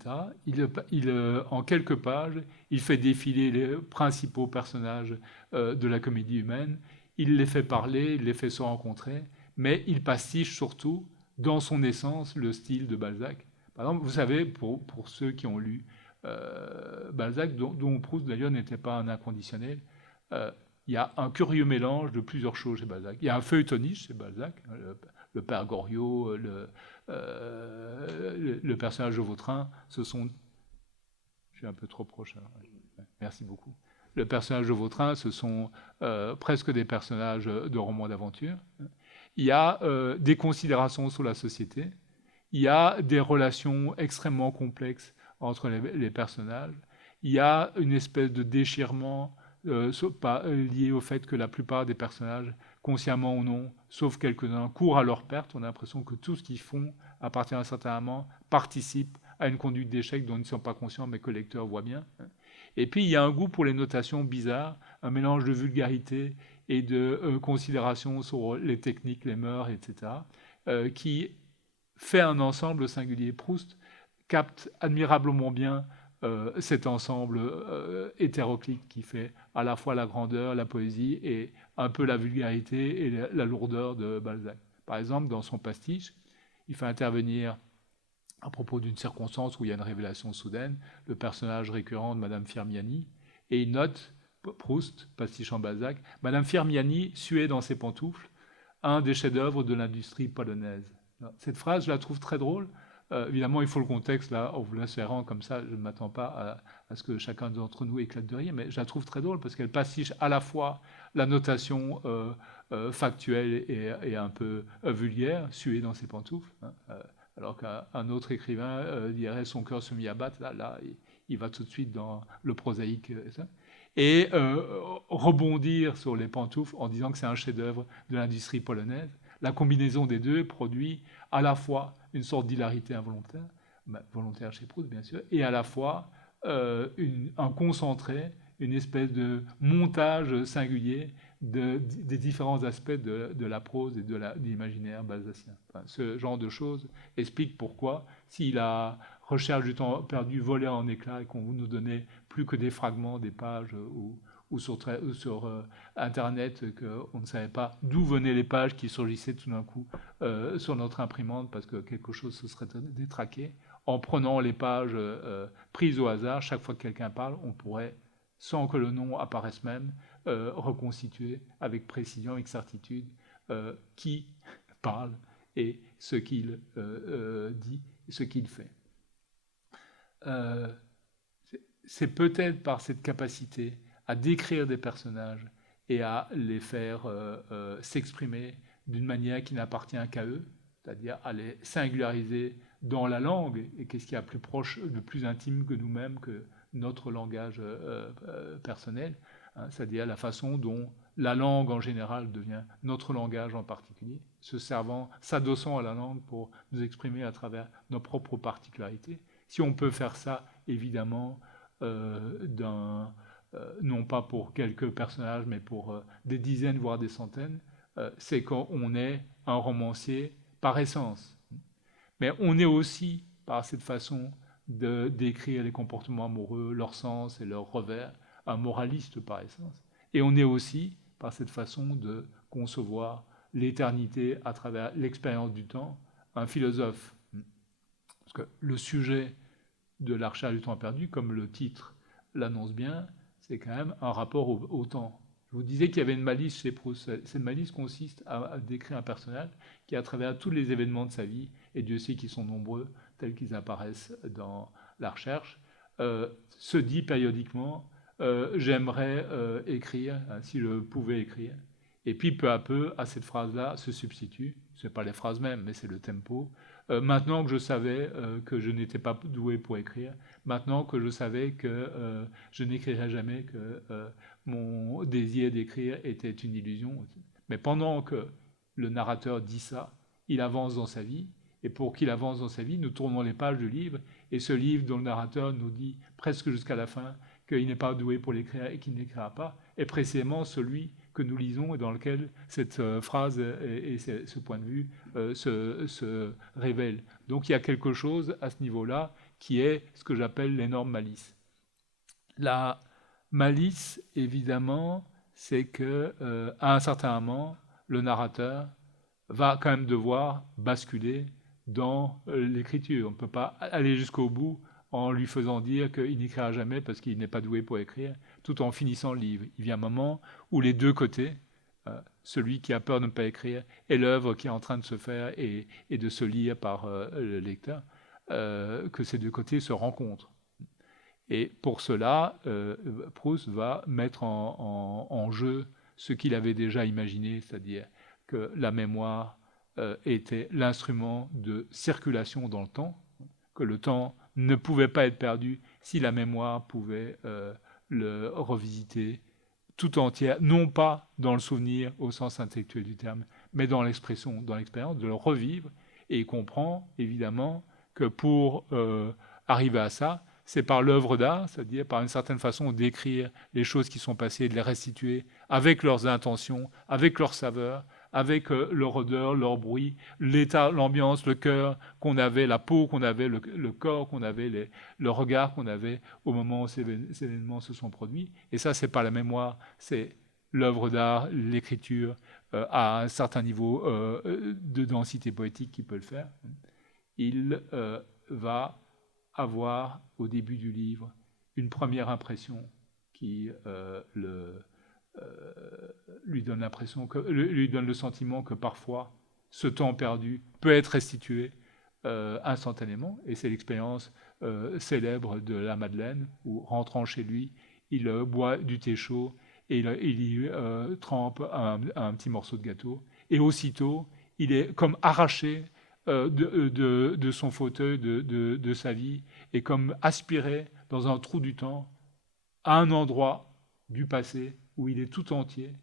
En quelques pages, il fait défiler les principaux personnages de la comédie humaine, il les fait parler, il les fait se rencontrer, mais il pastiche surtout, dans son essence, le style de Balzac. Par exemple, vous savez, pour ceux qui ont lu Balzac, dont Proust d'ailleurs n'était pas un inconditionnel, il y a un curieux mélange de plusieurs choses chez Balzac. Il y a un feuilletoniste chez Balzac, le père Goriot, le personnage de Vautrin, ce sont... Je suis un peu trop proche. Merci beaucoup. Le personnage de Vautrin, ce sont presque des personnages de romans d'aventure. Il y a des considérations sur la société. Il y a des relations extrêmement complexes entre les personnages. Il y a une espèce de déchirement lié au fait que la plupart des personnages, consciemment ou non, sauf quelques-uns, courent à leur perte. On a l'impression que tout ce qu'ils font, à partir d'un certain moment, participe à une conduite d'échec dont ils ne sont pas conscients, mais que le lecteur voit bien. Et puis, il y a un goût pour les notations bizarres, un mélange de vulgarité et de considération sur les techniques, les mœurs, etc., qui fait un ensemble singulier. Proust capte admirablement bien cet ensemble hétéroclite qui fait à la fois la grandeur, la poésie et un peu la vulgarité et la lourdeur de Balzac. Par exemple, dans son pastiche, il fait intervenir, à propos d'une circonstance où il y a une révélation soudaine, le personnage récurrent de Madame Firmiani, et il note, Proust, pastiche en Balzac, Madame Firmiani suait dans ses pantoufles, un des chefs-d'œuvre de l'industrie polonaise. Cette phrase, je la trouve très drôle. Évidemment, il faut le contexte, là, en vous l'insérant comme ça, je ne m'attends pas à ce que chacun d'entre nous éclate de rire, mais je la trouve très drôle parce qu'elle pastiche à la fois la notation factuelle et un peu vulgaire, suer dans ses pantoufles, hein, alors qu'un autre écrivain dirait son cœur se mit à battre, là il va tout de suite dans le prosaïque. Et rebondir sur les pantoufles en disant que c'est un chef-d'œuvre de l'industrie polonaise. La combinaison des deux produit à la fois une sorte d'hilarité involontaire, volontaire chez Proust bien sûr, et à la fois un concentré, une espèce de montage singulier des différents aspects de la prose et de l'imaginaire balzacien. Enfin, ce genre de choses explique pourquoi, si la recherche du temps perdu volait en éclats et qu'on nous donnait plus que des fragments, des pages ou sur Internet, qu'on ne savait pas d'où venaient les pages qui surgissaient tout d'un coup sur notre imprimante parce que quelque chose se serait détraqué. En prenant les pages prises au hasard, chaque fois que quelqu'un parle, on pourrait, sans que le nom apparaisse même, reconstituer avec précision, avec certitude, qui parle et ce qu'il dit, ce qu'il fait. C'est peut-être par cette capacité à décrire des personnages et à les faire s'exprimer d'une manière qui n'appartient qu'à eux, c'est-à-dire à les singulariser dans la langue, et qu'est-ce qui est plus proche, de plus intime que nous-mêmes, que notre langage personnel, hein, c'est-à-dire la façon dont la langue en général devient notre langage en particulier, s'adossant à la langue pour nous exprimer à travers nos propres particularités. Si on peut faire ça, évidemment, non pas pour quelques personnages, mais pour des dizaines, voire des centaines, c'est qu'on est un romancier par essence. Mais on est aussi, par cette façon de décrire les comportements amoureux, leur sens et leur revers, un moraliste par essence. Et on est aussi, par cette façon de concevoir l'éternité à travers l'expérience du temps, un philosophe. Parce que le sujet de la recherche du temps perdu, comme le titre l'annonce bien, c'est quand même un rapport au temps. Je vous disais qu'il y avait une malice chez Proust. Cette malice consiste à décrire un personnage qui, à travers tous les événements de sa vie, et Dieu sait qu'ils sont nombreux, tels qu'ils apparaissent dans la recherche, se dit périodiquement j'aimerais écrire, hein, si je pouvais écrire. Et puis peu à peu, à cette phrase-là se substitue, ce n'est pas les phrases mêmes, mais c'est le tempo. Maintenant que je savais que je n'étais pas doué pour écrire, maintenant que je savais que je n'écrirais jamais, que mon désir d'écrire était une illusion, Mais pendant que le narrateur dit ça, il avance dans sa vie, et pour qu'il avance dans sa vie, nous tournons les pages du livre, et ce livre dont le narrateur nous dit presque jusqu'à la fin qu'il n'est pas doué pour l'écrire et qu'il n'écrira pas, est précisément celui que nous lisons et dans lequel cette phrase et ce point de vue se révèlent. Donc il y a quelque chose à ce niveau-là qui est ce que j'appelle l'énorme malice. La malice, évidemment, c'est que à un certain moment, le narrateur va quand même devoir basculer dans l'écriture. On ne peut pas aller jusqu'au bout en lui faisant dire qu'il n'écrira jamais parce qu'il n'est pas doué pour écrire, tout en finissant le livre. Il vient un moment où les deux côtés, celui qui a peur de ne pas écrire et l'œuvre qui est en train de se faire et de se lire par le lecteur, que ces deux côtés se rencontrent. Et pour cela, Proust va mettre en jeu ce qu'il avait déjà imaginé, c'est-à-dire que la mémoire était l'instrument de circulation dans le temps, que le temps ne pouvait pas être perdu si la mémoire pouvait le revisiter tout entière, non pas dans le souvenir au sens intellectuel du terme, mais dans l'expression, dans l'expérience, de le revivre. Et il comprend évidemment que pour arriver à ça, c'est par l'œuvre d'art, c'est-à-dire par une certaine façon d'écrire les choses qui sont passées, de les restituer avec leurs intentions, avec leur saveur, avec leur odeur, leur bruit, l'état, l'ambiance, le cœur qu'on avait, la peau qu'on avait, le corps qu'on avait, le regard qu'on avait au moment où ces événements se sont produits. Et ça, c'est pas la mémoire, c'est l'œuvre d'art, l'écriture, à un certain niveau de densité poétique qui peut le faire. Il va avoir au début du livre une première impression qui lui donne le sentiment que parfois ce temps perdu peut être restitué instantanément, et c'est l'expérience célèbre de la Madeleine où, rentrant chez lui, il boit du thé chaud et il y trempe un petit morceau de gâteau, et aussitôt il est comme arraché de son fauteuil, de sa vie, et comme aspiré dans un trou du temps à un endroit du passé où il est tout entier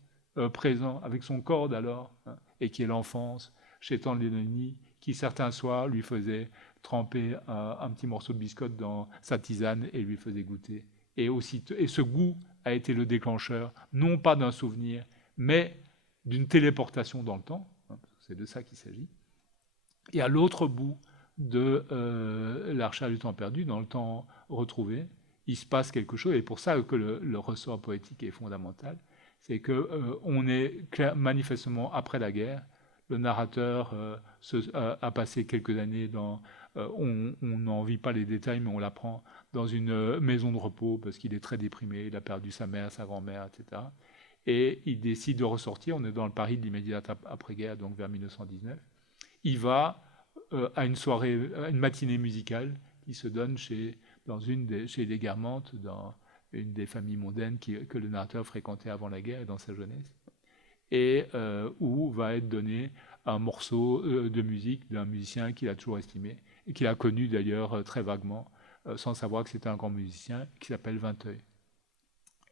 présent avec son corps d'alors, et qui est l'enfance chez Tante Léonie, qui certains soirs lui faisait tremper un petit morceau de biscotte dans sa tisane et lui faisait goûter. Et ce goût a été le déclencheur, non pas d'un souvenir, mais d'une téléportation dans le temps. C'est de ça qu'il s'agit. Et à l'autre bout de la recherche du temps perdu, dans le temps retrouvé, il se passe quelque chose, et pour ça que le ressort poétique est fondamental, c'est qu'on est manifestement après la guerre. Le narrateur a passé quelques années on n'en vit pas les détails, mais on l'apprend dans une maison de repos parce qu'il est très déprimé, il a perdu sa mère, sa grand-mère, etc. Et il décide de ressortir, on est dans le Paris de l'immédiat après-guerre, donc vers 1919. Il va à une soirée, à une matinée musicale qui se donne chez les Guermantes, dans une des familles mondaines que le narrateur fréquentait avant la guerre et dans sa jeunesse, et où va être donné un morceau de musique d'un musicien qu'il a toujours estimé, et qu'il a connu d'ailleurs très vaguement, sans savoir que c'était un grand musicien, qui s'appelle Vinteuil.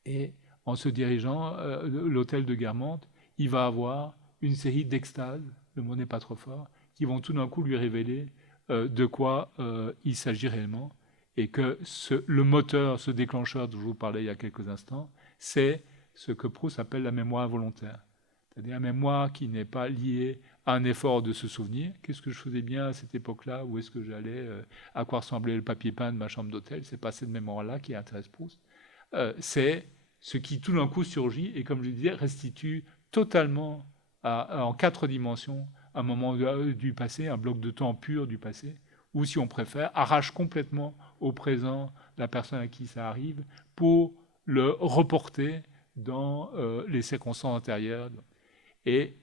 Et en se dirigeant à l'hôtel de Guermantes, il va avoir une série d'extases, le mot n'est pas trop fort, qui vont tout d'un coup lui révéler de quoi il s'agit réellement, et que le moteur, ce déclencheur dont je vous parlais il y a quelques instants, c'est ce que Proust appelle la mémoire involontaire. C'est-à-dire une mémoire qui n'est pas liée à un effort de se souvenir. Qu'est-ce que je faisais bien à cette époque-là? Où est-ce que j'allais? À quoi ressemblait le papier peint de ma chambre d'hôtel? C'est pas cette mémoire-là qui intéresse Proust. C'est ce qui tout d'un coup surgit et, comme je disais, restitue totalement en 4 dimensions un moment du passé, un bloc de temps pur du passé, ou si on préfère, arrache complètement au présent la personne à qui ça arrive pour le reporter dans les circonstances antérieures. Et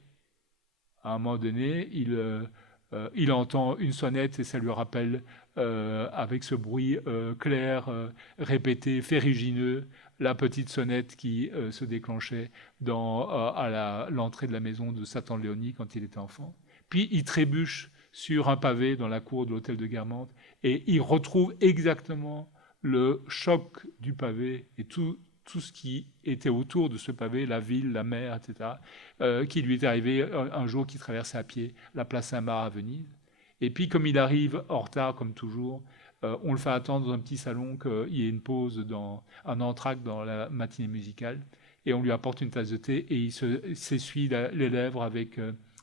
à un moment donné, il entend une sonnette et ça lui rappelle, avec ce bruit clair, répété, ferrugineux, la petite sonnette qui se déclenchait à l'entrée de la maison de sa tante Léonie quand il était enfant. Puis il trébuche sur un pavé dans la cour de l'hôtel de Guermantes et il retrouve exactement le choc du pavé et tout tout ce qui était autour de ce pavé, la ville, la mer, etc., qui lui est arrivé un jour qu'il traversait à pied la place Saint-Marc à Venise. Et puis, comme il arrive en retard, comme toujours, on le fait attendre dans un petit salon qu'il y ait une pause, un entracte dans la matinée musicale, et on lui apporte une tasse de thé, et il s'essuie les lèvres avec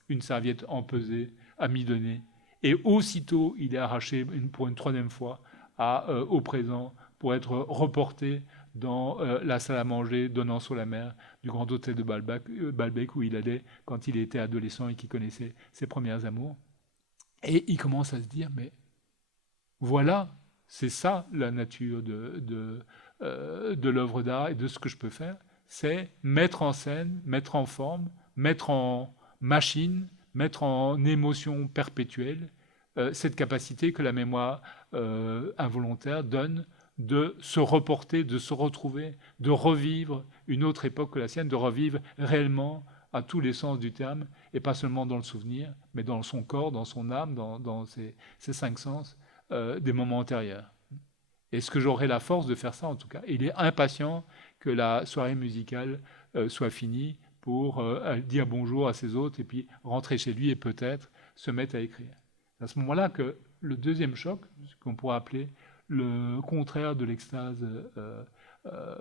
une serviette empesée, amidonnée. Et aussitôt, il est arraché pour une troisième fois au présent pour être reporté dans la salle à manger donnant sur la mer du Grand Hôtel de Balbec où il allait quand il était adolescent et qu'il connaissait ses premières amours. Et il commence à se dire, mais voilà, c'est ça la nature de l'œuvre d'art et de ce que je peux faire, c'est mettre en scène, mettre en forme, mettre en machine, mettre en émotion perpétuelle cette capacité que la mémoire involontaire donne de se reporter, de se retrouver, de revivre une autre époque que la sienne, de revivre réellement à tous les sens du terme, et pas seulement dans le souvenir, mais dans son corps, dans son âme, dans ses cinq sens, des moments antérieurs. Est-ce que j'aurai la force de faire ça en tout cas? Il est impatient que la soirée musicale soit finie pour dire bonjour à ses hôtes et puis rentrer chez lui et peut-être se mettre à écrire. C'est à ce moment-là que le deuxième choc, ce qu'on pourrait appeler le contraire de l'extase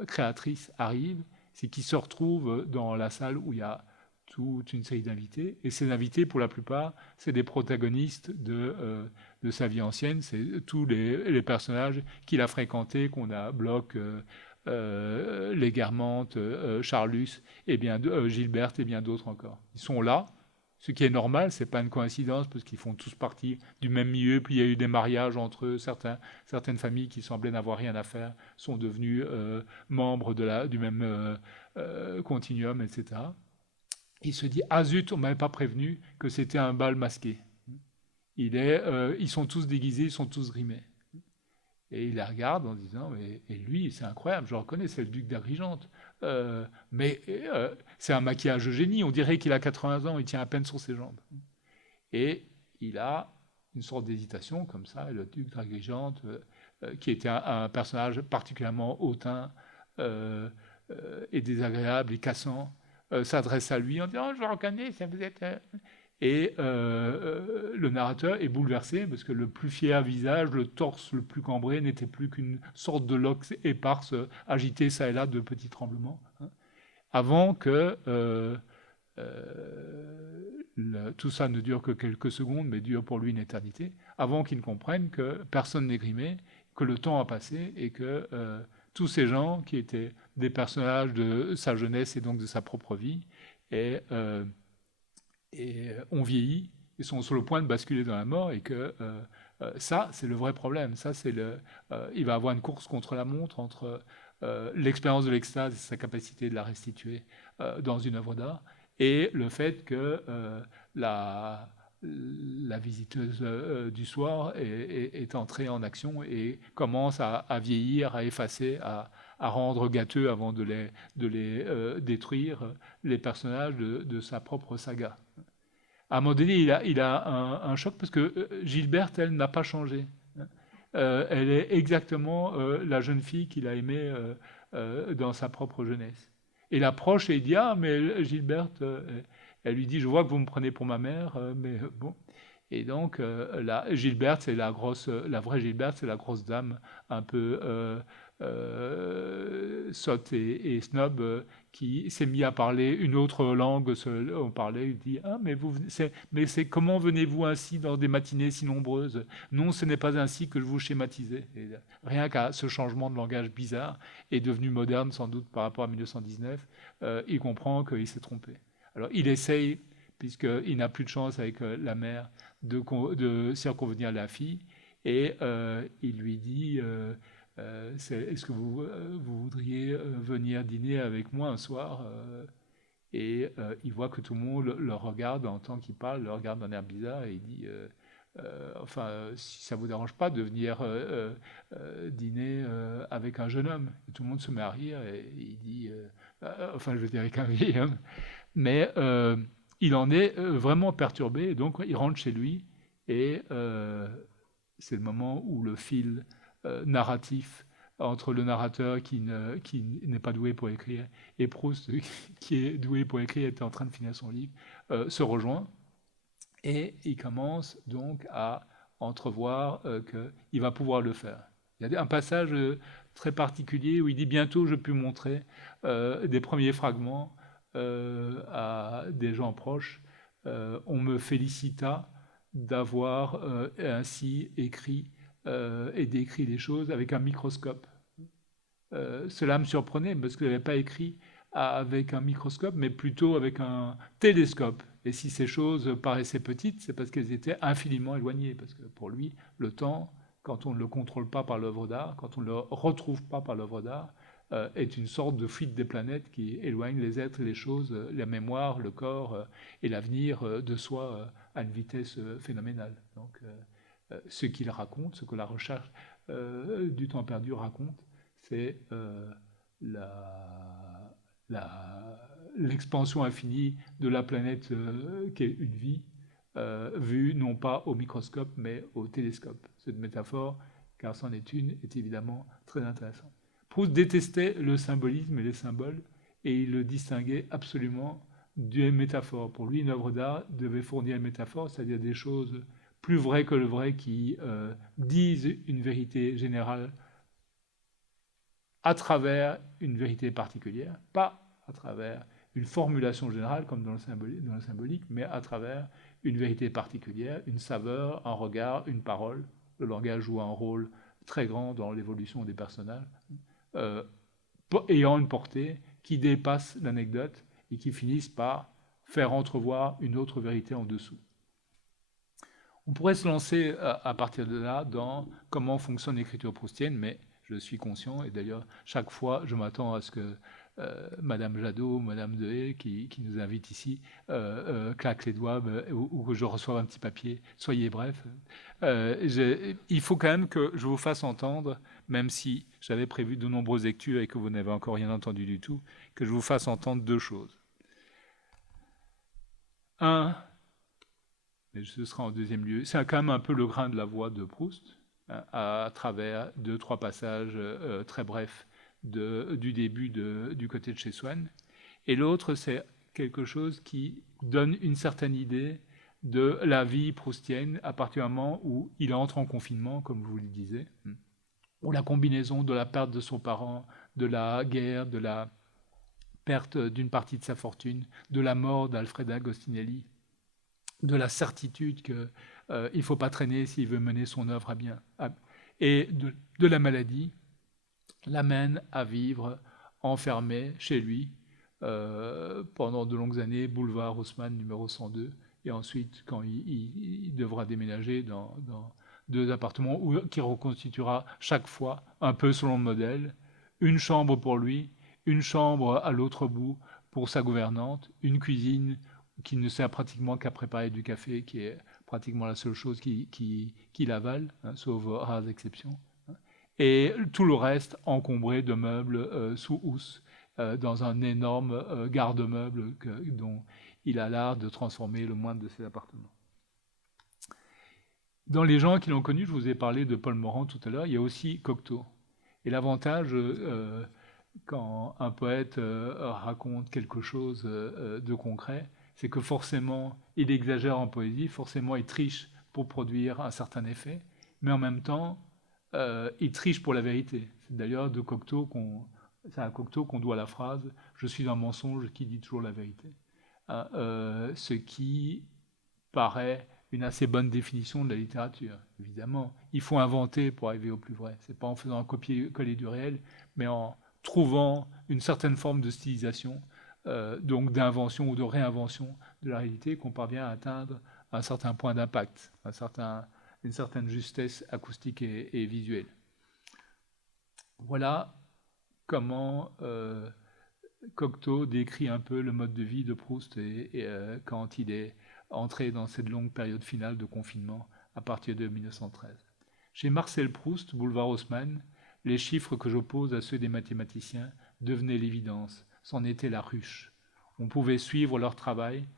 créatrice, arrive, c'est qu'il se retrouve dans la salle où il y a toute une série d'invités, et ces invités, pour la plupart, c'est des protagonistes de sa vie ancienne, c'est tous les personnages qu'il a fréquentés, qu'on a Bloch, les Guermantes, Charlus, et Gilberte et bien d'autres encore. Ils sont là, ce qui est normal, c'est pas une coïncidence, parce qu'ils font tous partie du même milieu, puis il y a eu des mariages entre eux, certaines familles qui semblaient n'avoir rien à faire sont devenues membres du même continuum, etc. Il se dit, ah zut, on ne m'avait pas prévenu que c'était un bal masqué. Ils sont tous déguisés, ils sont tous grimés. Et il les regarde en disant, et lui, c'est incroyable, je le reconnais, c'est le duc d'Agrigente. Mais c'est un maquillage de génie, on dirait qu'il a 80 ans, il tient à peine sur ses jambes. Et il a une sorte d'hésitation comme ça, le duc d'Agrigente, qui était un personnage particulièrement hautain et désagréable et cassant, s'adresse à lui en disant, je le reconnais, ça vous êtes... Et le narrateur est bouleversé parce que le plus fier visage, le torse le plus cambré, n'était plus qu'une sorte de loques éparse agitée ça et là de petits tremblements, hein, avant que tout ça ne dure que quelques secondes, mais dure pour lui une éternité, avant qu'il ne comprenne que personne n'est grimé, que le temps a passé et que tous ces gens qui étaient des personnages de sa jeunesse et donc de sa propre vie ont vieilli et sont sur le point de basculer dans la mort, et que ça, c'est le vrai problème. Ça, il va avoir une course contre la montre entre l'expérience de l'extase et sa capacité de la restituer dans une œuvre d'art, et le fait que la visiteuse du soir est entrée en action et commence à vieillir, à effacer, à rendre gâteux avant de les détruire les personnages de sa propre saga. À un moment donné, il a un choc parce que Gilberte, elle, n'a pas changé. Elle est exactement la jeune fille qu'il a aimée dans sa propre jeunesse. Et l'approche et il dit, ah, mais Gilberte, elle lui dit, je vois que vous me prenez pour ma mère, mais bon. Et donc, Gilberte, c'est la vraie Gilberte, c'est la grosse dame un peu sotte et snob, qui s'est mis à parler une autre langue. On parlait, il dit, ah, mais c'est comment venez-vous ainsi dans des matinées si nombreuses? Non, ce n'est pas ainsi que je vous schématisais. Et rien qu'à ce changement de langage bizarre, est devenu moderne sans doute par rapport à 1919, il comprend qu'il s'est trompé. Alors il essaye, puisqu'il n'a plus de chance avec la mère, de circonvenir la fille, et il lui dit, est-ce que vous voudriez venir dîner avec moi un soir? Et il voit que tout le monde le regarde, entend qu'il parle, le regarde d'un air bizarre, et il dit, si ça ne vous dérange pas de venir dîner avec un jeune homme. Et tout le monde se met à rire, et il dit, je veux dire avec un vieil homme, mais il en est vraiment perturbé, et donc il rentre chez lui, et c'est le moment où le fil narratif entre le narrateur qui n'est pas doué pour écrire et Proust qui est doué pour écrire et était en train de finir son livre, se rejoint. Et il commence donc à entrevoir qu'il va pouvoir le faire. Il y a un passage très particulier où il dit « Bientôt je pus montrer des premiers fragments à des gens proches. On me félicita d'avoir ainsi écrit et décrit les choses avec un microscope. Cela me surprenait parce que je n'avais pas écrit avec un microscope, mais plutôt avec un télescope. Et si ces choses paraissaient petites, c'est parce qu'elles étaient infiniment éloignées. Parce que pour lui, le temps, quand on ne le contrôle pas par l'œuvre d'art, quand on ne le retrouve pas par l'œuvre d'art, est une sorte de fuite des planètes qui éloigne les êtres et les choses, la mémoire, le corps et l'avenir de soi à une vitesse phénoménale. Donc, ce qu'il raconte, ce que la recherche du temps perdu raconte, c'est l'expansion infinie de la planète qu'est une vie, vue non pas au microscope, mais au télescope. Cette métaphore, car c'en est une, est évidemment très intéressante. Proust détestait le symbolisme et les symboles, et il le distinguait absolument des métaphores. Pour lui, une œuvre d'art devait fournir une métaphore, c'est-à-dire des choses plus vraies que le vrai qui disent une vérité générale à travers une vérité particulière, pas à travers une formulation générale comme dans le symbolique, mais à travers une vérité particulière, une saveur, un regard, une parole. Le langage joue un rôle très grand dans l'évolution des personnages, ayant une portée qui dépasse l'anecdote et qui finissent par faire entrevoir une autre vérité en dessous. On pourrait se lancer à partir de là dans comment fonctionne l'écriture proustienne, mais je suis conscient, et d'ailleurs, chaque fois, je m'attends à ce que Madame Jadot, Madame Dehé, qui nous invite ici, claque les doigts ou que je reçoive un petit papier. Soyez bref. Il faut quand même que je vous fasse entendre, même si j'avais prévu de nombreuses lectures et que vous n'avez encore rien entendu du tout, que je vous fasse entendre deux choses. Un, mais ce sera en deuxième lieu, c'est quand même un peu le grain de la voix de Proust, à travers 2-3 passages très brefs du début du côté de chez Swann. Et l'autre, c'est quelque chose qui donne une certaine idée de la vie proustienne à partir du moment où il entre en confinement, comme vous le disiez, où la combinaison de la perte de son parent, de la guerre, de la perte d'une partie de sa fortune, de la mort d'Alfred Agostinelli, de la certitude qu'il ne faut pas traîner s'il veut mener son œuvre à bien, et de la maladie, l'amène à vivre enfermé chez lui pendant de longues années, boulevard Haussmann numéro 102, et ensuite quand il devra déménager dans 2 appartements qui reconstituera chaque fois, un peu selon le modèle, une chambre pour lui, une chambre à l'autre bout pour sa gouvernante, une cuisine qui ne sert pratiquement qu'à préparer du café, qui est pratiquement la seule chose qu'il avale, sauf rares exceptions. Et tout le reste encombré de meubles sous housse, dans un énorme garde-meuble dont il a l'art de transformer le moindre de ses appartements. Dans les gens qui l'ont connu, je vous ai parlé de Paul Morand tout à l'heure, il y a aussi Cocteau. Et l'avantage, quand un poète raconte quelque chose de concret, c'est que forcément, il exagère en poésie, forcément, il triche pour produire un certain effet, mais en même temps, il triche pour la vérité. C'est d'ailleurs c'est à Cocteau qu'on doit la phrase « Je suis un mensonge qui dit toujours la vérité ». Ce qui paraît une assez bonne définition de la littérature. Évidemment, il faut inventer pour arriver au plus vrai. C'est pas en faisant un copier-coller du réel, mais en trouvant une certaine forme de stylisation, donc d'invention ou de réinvention de la réalité, qu'on parvient à atteindre un certain point d'impact, une certaine justesse acoustique et visuelle. Voilà comment Cocteau décrit un peu le mode de vie de Proust quand il est entré dans cette longue période finale de confinement à partir de 1913. Chez Marcel Proust, boulevard Haussmann, les chiffres que j'oppose à ceux des mathématiciens devenaient l'évidence, c'en était la ruche. On pouvait suivre leur travail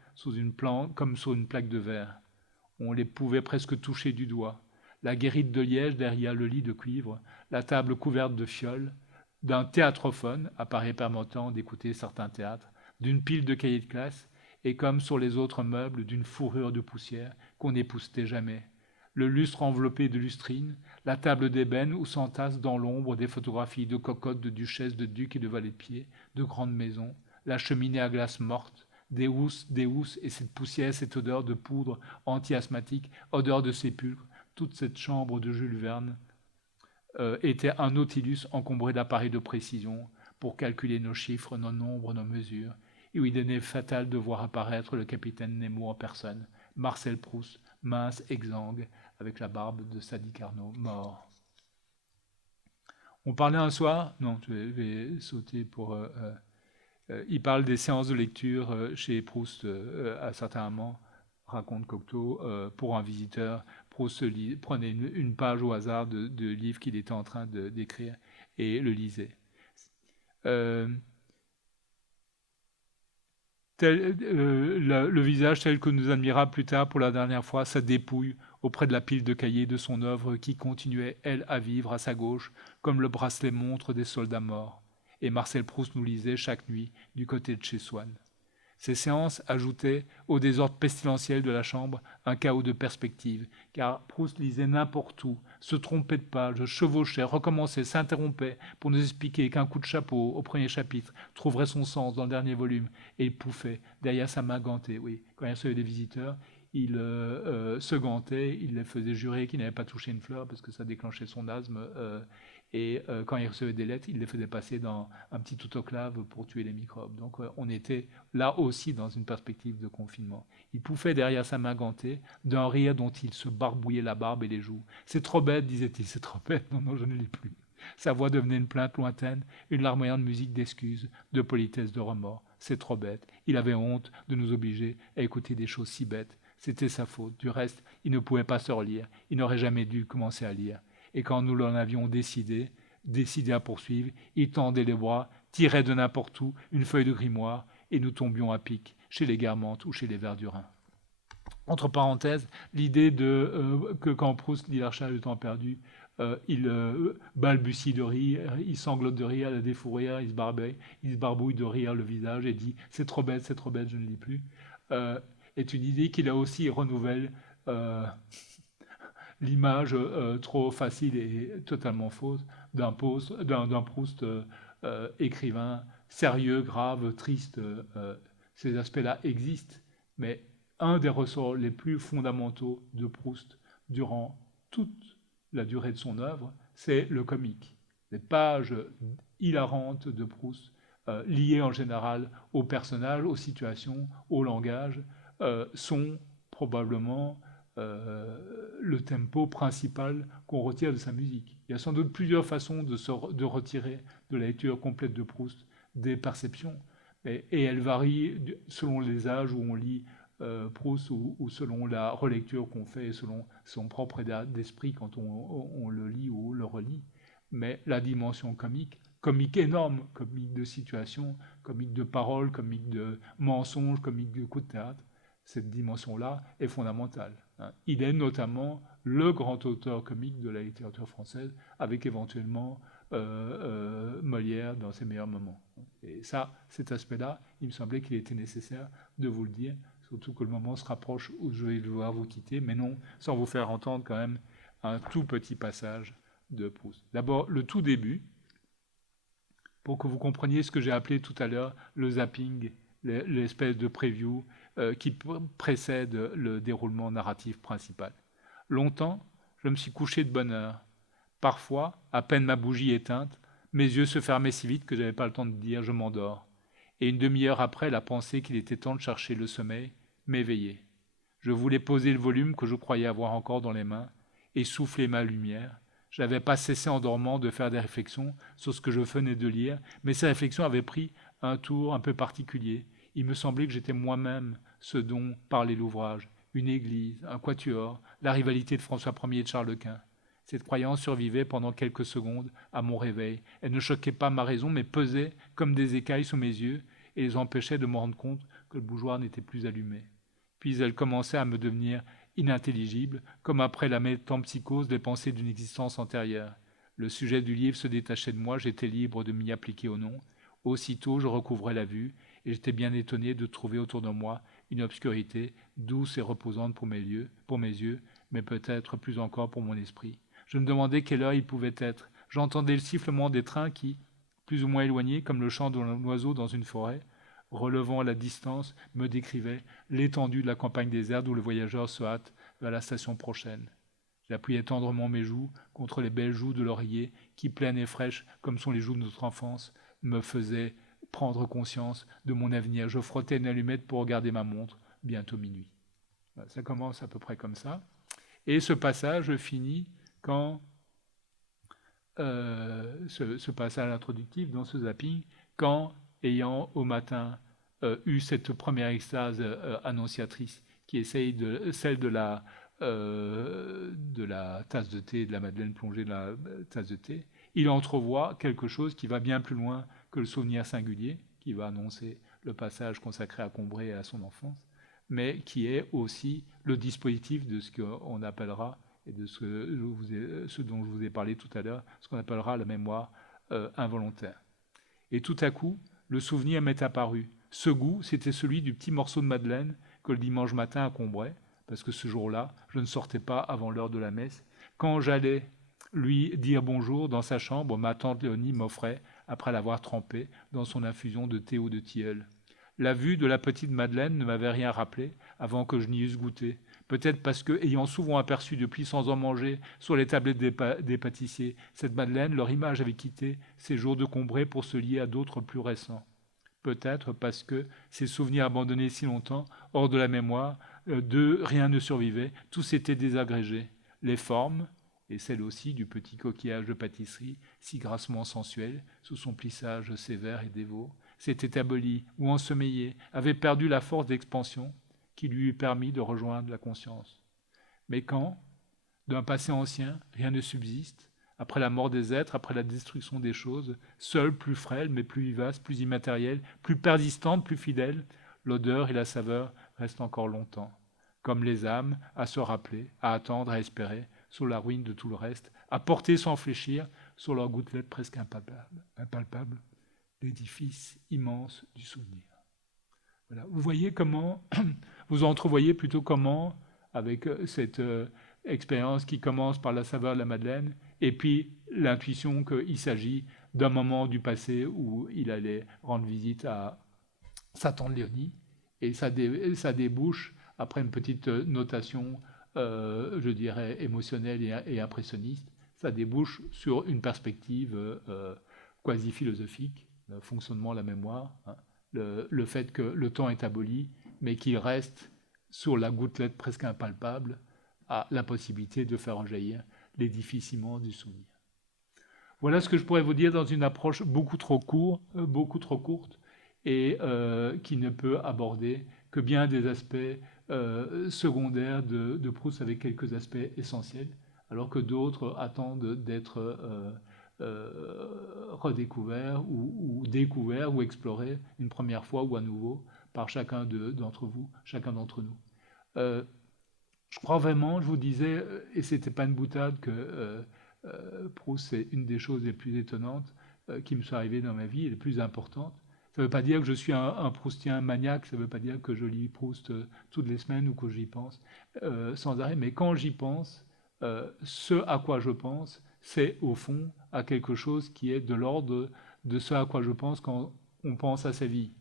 comme sur une plaque de verre. On les pouvait presque toucher du doigt. la guérite de liège derrière le lit de cuivre, la table couverte de fioles, d'un théâtrophone, appareil permettant d'écouter certains théâtres, d'une pile de cahiers de classe, et comme sur les autres meubles, d'une fourrure de poussière qu'on n'époussetait jamais. Le lustre enveloppé de lustrine, la table d'ébène où s'entassent dans l'ombre des photographies de cocottes, de duchesses, de ducs et de valets de pied, de grandes maisons, la cheminée à glace morte, des housses et cette poussière, cette odeur de poudre anti-asthmatique, odeur de sépulcre, toute cette chambre de Jules Verne était un Nautilus encombré d'appareils de précision pour calculer nos chiffres, nos nombres, nos mesures, et où il est fatal de voir apparaître le capitaine Nemo en personne, Marcel Proust, mince, exsangue, avec la barbe de Sadi Carnot, mort. On parlait un soir, non, je vais sauter pour... il parle des séances de lecture chez Proust à certains moments, raconte Cocteau, pour un visiteur. Proust prenait une page au hasard de livre qu'il était en train d'écrire et le lisait. Le visage tel que nous admira plus tard pour la dernière fois sa dépouille auprès de la pile de cahiers de son œuvre qui continuait, elle, à vivre à sa gauche, comme le bracelet montre des soldats morts. Et Marcel Proust nous lisait chaque nuit du côté de chez Swann. Ces séances ajoutaient au désordre pestilentiel de la chambre un chaos de perspective, car Proust lisait n'importe où, se trompait de page, chevauchait, recommençait, s'interrompait pour nous expliquer qu'un coup de chapeau au premier chapitre trouverait son sens dans le dernier volume, et il pouffait derrière sa main gantée. Oui, quand il recevait des visiteurs, il se gantait, il les faisait jurer qu'il n'avait pas touché une fleur parce que ça déclenchait son asthme. Et quand il recevait des lettres, il les faisait passer dans un petit autoclave pour tuer les microbes. Donc on était là aussi dans une perspective de confinement. Il pouffait derrière sa main gantée d'un rire dont il se barbouillait la barbe et les joues. « C'est trop bête, disait-il, c'est trop bête. Non, non, je ne l'ai plus. » Sa voix devenait une plainte lointaine, une larmoyante musique d'excuses, de politesse, de remords. C'est trop bête. Il avait honte de nous obliger à écouter des choses si bêtes. C'était sa faute. Du reste, il ne pouvait pas se relire. Il n'aurait jamais dû commencer à lire. Et quand nous l'en avions décidé à poursuivre, il tendait les bras, tirait de n'importe où une feuille de grimoire, et nous tombions à pic, chez les Guermantes ou chez les Verdurin. Entre parenthèses, l'idée que quand Proust lit l'Archage du temps perdu, il balbutie de rire, il sanglote de rire, il a des fous rires, il se barbouille de rire le visage et dit « c'est trop bête, je ne lis plus », est une idée qu'il a aussi renouvelle l'image trop facile et totalement fausse d'un Proust écrivain sérieux, grave, triste. Ces aspects-là existent, mais un des ressorts les plus fondamentaux de Proust durant toute la durée de son œuvre, c'est le comique. Les pages hilarantes de Proust, liées en général aux personnages, aux situations, au langage, sont probablement le tempo principal qu'on retire de sa musique. Il y a sans doute plusieurs façons de retirer de la lecture complète de Proust des perceptions, et elles varient selon les âges où on lit Proust ou selon la relecture qu'on fait et selon son propre état d'esprit quand on le lit ou le relit. Mais la dimension comique énorme, comique de situation, comique de parole, comique de mensonge, comique de coup de théâtre, cette dimension-là est fondamentale. Il est notamment le grand auteur comique de la littérature française, avec éventuellement Molière dans ses meilleurs moments. Et ça, cet aspect-là, il me semblait qu'il était nécessaire de vous le dire, surtout que le moment se rapproche où je vais devoir vous quitter, mais non, sans vous faire entendre quand même un tout petit passage de Proust. D'abord, le tout début, pour que vous compreniez ce que j'ai appelé tout à l'heure le zapping, l'espèce de preview qui précède le déroulement narratif principal. Longtemps, je me suis couché de bonne heure. Parfois, à peine ma bougie éteinte, mes yeux se fermaient si vite que je n'avais pas le temps de dire « je m'endors ». Et une demi-heure après, la pensée qu'il était temps de chercher le sommeil m'éveillait. Je voulais poser le volume que je croyais avoir encore dans les mains et souffler ma lumière. Je n'avais pas cessé en dormant de faire des réflexions sur ce que je venais de lire, mais ces réflexions avaient pris un tour un peu particulier. Il me semblait que j'étais moi-même ce dont parlait l'ouvrage, une église, un quatuor, la rivalité de François Ier et de Charles Quint. Cette croyance survivait pendant quelques secondes à mon réveil. Elle ne choquait pas ma raison, mais pesait comme des écailles sous mes yeux et les empêchait de me rendre compte que le bougeoir n'était plus allumé. Puis elle commençait à me devenir inintelligible, comme après la métempsychose des pensées d'une existence antérieure. Le sujet du livre se détachait de moi, j'étais libre de m'y appliquer ou non. Aussitôt, je recouvrais la vue, et j'étais bien étonné de trouver autour de moi une obscurité douce et reposante pour mes yeux, mais peut-être plus encore pour mon esprit. Je me demandais quelle heure il pouvait être. J'entendais le sifflement des trains qui, plus ou moins éloignés, comme le chant d'un oiseau dans une forêt, relevant la distance, me décrivait l'étendue de la campagne déserte où le voyageur se hâte vers la station prochaine. J'appuyais tendrement mes joues contre les belles joues de l'oreiller qui, pleines et fraîches comme sont les joues de notre enfance, me faisaient prendre conscience de mon avenir. Je frottais une allumette pour regarder ma montre, bientôt minuit. Ça commence à peu près comme ça. Et ce passage finit quand, ce passage introductif dans ce zapping, quand, ayant au matin eu cette première extase annonciatrice qui essaye celle de la tasse de thé, de la madeleine plongée dans la tasse de thé, il entrevoit quelque chose qui va bien plus loin que le souvenir singulier, qui va annoncer le passage consacré à Combray et à son enfance, mais qui est aussi le dispositif de ce qu'on appellera, et de ce dont je vous ai parlé tout à l'heure, ce qu'on appellera la mémoire involontaire. Et tout à coup, le souvenir m'est apparu. Ce goût, c'était celui du petit morceau de madeleine que le dimanche matin à Combray, parce que ce jour-là, je ne sortais pas avant l'heure de la messe. Quand j'allais lui dire bonjour dans sa chambre, ma tante Léonie m'offrait, après l'avoir trempé dans son infusion de thé ou de tilleul. La vue de la petite Madeleine ne m'avait rien rappelé avant que je n'y eusse goûté. Peut-être parce que, ayant souvent aperçu depuis sans en manger sur les tablettes des pâtissiers, cette Madeleine, leur image avait quitté ces jours de Combray pour se lier à d'autres plus récents. Peut-être parce que, ces souvenirs abandonnés si longtemps, hors de la mémoire, d'eux rien ne survivait, tout s'était désagrégé. Les formes, et celle aussi du petit coquillage de pâtisserie, si grassement sensuel, sous son plissage sévère et dévot, s'était aboli ou ensommeillé, avait perdu la force d'expansion qui lui eût permis de rejoindre la conscience. Mais quand, d'un passé ancien, rien ne subsiste, après la mort des êtres, après la destruction des choses, seule, plus frêle, mais plus vivace, plus immatérielle, plus persistante, plus fidèle, l'odeur et la saveur restent encore longtemps, comme les âmes, à se rappeler, à attendre, à espérer, sur la ruine de tout le reste, à porter sans fléchir, sur leurs gouttelettes presque impalpables, l'édifice immense du souvenir. Voilà. Vous voyez comment, vous entrevoyez plutôt comment, avec cette expérience qui commence par la saveur de la Madeleine, et puis l'intuition qu'il s'agit d'un moment du passé où il allait rendre visite à sa tante Léonie, et ça débouche, après une petite notation, je dirais, émotionnelle et impressionniste, ça débouche sur une perspective quasi-philosophique, le fonctionnement de la mémoire, hein, le fait que le temps est aboli, mais qu'il reste sur la gouttelette presque impalpable à la possibilité de faire en jaillir l'édifice immense du souvenir. Voilà ce que je pourrais vous dire dans une approche beaucoup trop courte, et qui ne peut aborder que bien des aspects secondaires de Proust avec quelques aspects essentiels, alors que d'autres attendent d'être redécouverts ou découverts ou explorés une première fois ou à nouveau par chacun d'entre vous, chacun d'entre nous. Je crois vraiment, je vous disais, et c'était pas une boutade, que Proust, c'est une des choses les plus étonnantes qui me sont arrivées dans ma vie et les plus importantes. Ça ne veut pas dire que je suis un Proustien maniaque, ça ne veut pas dire que je lis Proust toutes les semaines ou que j'y pense sans arrêt, mais quand j'y pense, ce à quoi je pense, c'est au fond à quelque chose qui est de l'ordre de ce à quoi je pense quand on pense à sa vie,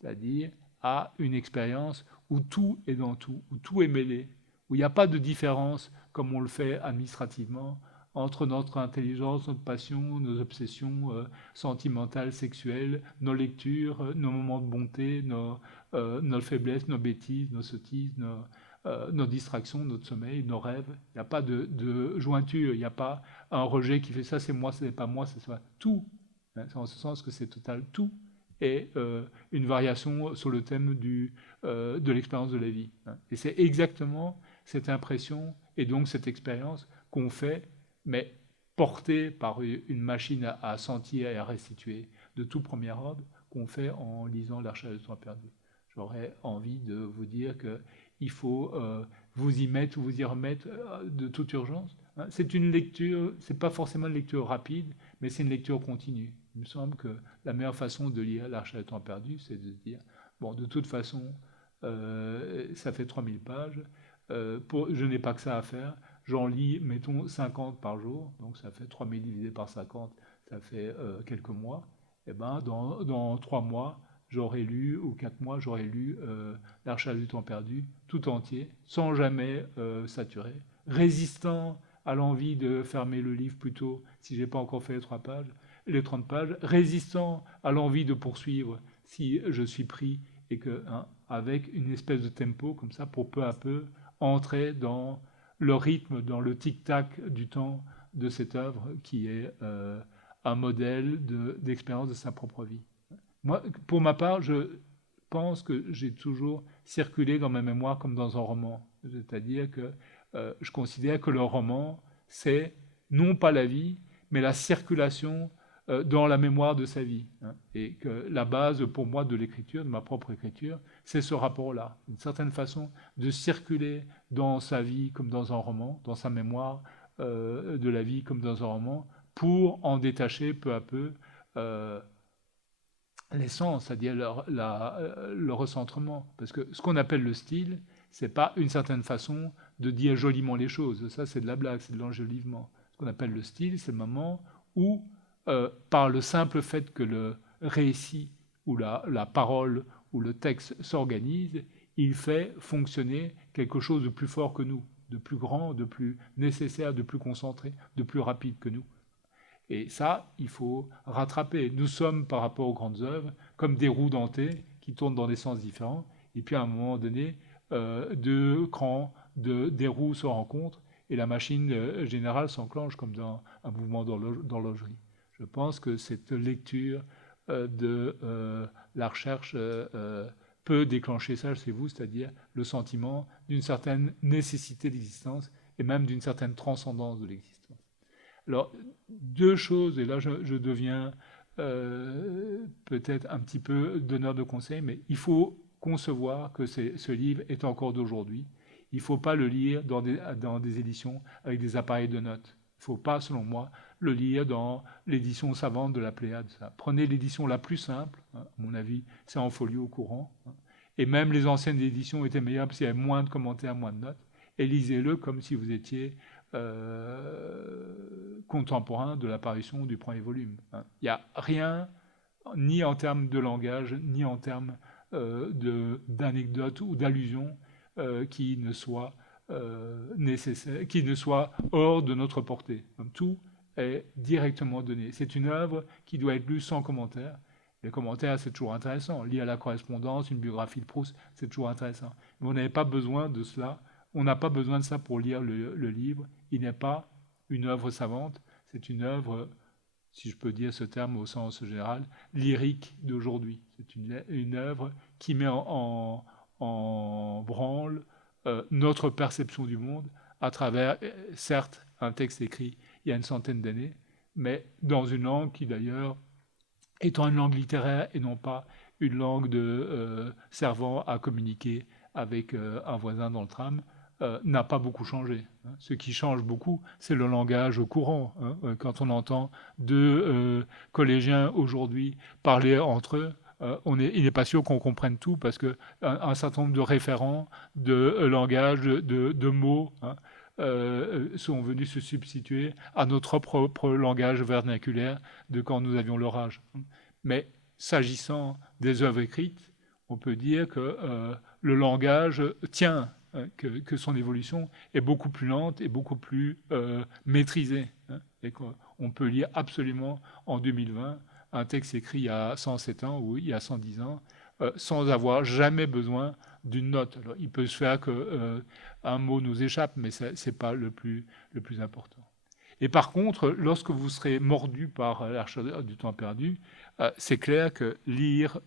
c'est-à-dire à une expérience où tout est dans tout, où tout est mêlé, où il n'y a pas de différence, comme on le fait administrativement, entre notre intelligence, notre passion, nos obsessions sentimentales, sexuelles, nos lectures, nos moments de bonté, nos faiblesses, nos bêtises, nos sottises, nos distractions, notre sommeil, nos rêves. Il n'y a pas de jointure, il n'y a pas un rejet qui fait ça, c'est moi, ce n'est pas moi, c'est ça. Tout, hein, c'est en ce sens que c'est total, tout est une variation sur le thème de l'expérience de la vie. Hein. Et c'est exactement cette impression et donc cette expérience qu'on fait, mais portée par une machine à sentir et à restituer de tout premier ordre, qu'on fait en lisant L'Arche du temps perdu. Je J'aurais envie de vous dire qu'il faut vous y mettre ou vous y remettre de toute urgence. Hein. C'est une lecture, c'est pas forcément une lecture rapide, mais c'est une lecture continue. Il me semble que la meilleure façon de lire L'Arche du temps perdu, c'est de se dire, bon, de toute façon, ça fait 3000 pages, je n'ai pas que ça à faire, j'en lis, mettons, 50 par jour, donc ça fait 3000 divisé par 50, ça fait quelques mois. Et ben, dans 3 mois, j'aurais lu, ou 4 mois, j'aurais lu L'Arche du temps perdu, tout entier, sans jamais saturer, résistant à l'envie de fermer le livre plus tôt, si j'ai pas encore fait les 30 pages, résistant à l'envie de poursuivre si je suis pris, et que, hein, avec une espèce de tempo comme ça, pour peu à peu entrer dans le rythme, dans le tic-tac du temps de cette œuvre qui est un modèle d'expérience de sa propre vie. Moi, pour ma part, je pense que j'ai toujours circulé dans ma mémoire comme dans un roman. C'est-à-dire que je considère que le roman, c'est non pas la vie, mais la circulation dans la mémoire de sa vie. Hein. Et que la base pour moi de l'écriture, de ma propre écriture, c'est ce rapport-là. Une certaine façon de circuler dans sa vie comme dans un roman, dans sa mémoire de la vie comme dans un roman, pour en détacher peu à peu l'essence, c'est-à-dire le recentrement. Parce que ce qu'on appelle le style, c'est pas une certaine façon de dire joliment les choses. Ça, c'est de la blague, c'est de l'enjolivement. Ce qu'on appelle le style, c'est le moment où, par le simple fait que le récit ou la parole ou le texte s'organise, il fait fonctionner quelque chose de plus fort que nous, de plus grand, de plus nécessaire, de plus concentré, de plus rapide que nous. Et ça, il faut rattraper. Nous sommes, par rapport aux grandes œuvres, comme des roues dentées qui tournent dans des sens différents. Et puis, à un moment donné, deux crans, des roues se rencontrent et la machine générale s'enclenche comme dans un mouvement d'horlogerie. Je pense que cette lecture de la recherche peut déclencher ça chez vous, c'est-à-dire le sentiment d'une certaine nécessité d'existence et même d'une certaine transcendance de l'existence. Alors, deux choses, et là je deviens peut-être un petit peu donneur de conseils, mais il faut concevoir que ce livre est encore d'aujourd'hui. Il ne faut pas le lire dans des éditions avec des appareils de notes. Il ne faut pas, selon moi, le lire dans l'édition savante de la Pléiade. Prenez l'édition la plus simple, hein, à mon avis, c'est en folio courant. Hein, et même les anciennes éditions étaient meilleures parce qu'il y avait moins de commentaires, moins de notes. Et lisez-le comme si vous étiez contemporain de l'apparition du premier volume. Hein. Il n'y a rien, ni en termes de langage, ni en termes d'anecdotes ou d'allusions qui ne soit nécessaire, qui ne soit hors de notre portée. Donc, tout est directement donné. C'est une œuvre qui doit être lue sans commentaire. Les commentaires, c'est toujours intéressant. Lire la correspondance, une biographie de Proust, c'est toujours intéressant. Mais on n'avait pas besoin de cela. On n'a pas besoin de ça pour lire le livre. Il n'est pas une œuvre savante. C'est une œuvre, si je peux dire ce terme au sens général, lyrique d'aujourd'hui. C'est une œuvre qui met en branle notre perception du monde à travers, certes, un texte écrit il y a une centaine d'années, mais dans une langue qui d'ailleurs, étant une langue littéraire et non pas une langue servant à communiquer avec un voisin dans le tram, n'a pas beaucoup changé. Hein. Ce qui change beaucoup, c'est le langage courant. Hein. Quand on entend deux collégiens aujourd'hui parler entre eux, il n'est pas sûr qu'on comprenne tout parce qu'un certain nombre de référents, de langage, de mots hein, sont venus se substituer à notre propre langage vernaculaire de quand nous avions leur âge. Mais s'agissant des œuvres écrites, on peut dire que le langage tient, que son évolution est beaucoup plus lente et beaucoup plus maîtrisée. Hein, et qu'on peut lire absolument en 2020 un texte écrit il y a 107 ans ou il y a 110 ans sans avoir jamais besoin d'une note. Alors, il peut se faire qu'un mot nous échappe, mais ce n'est pas le plus important. Et par contre, lorsque vous serez mordu par l'Arche du temps perdu, c'est clair que lire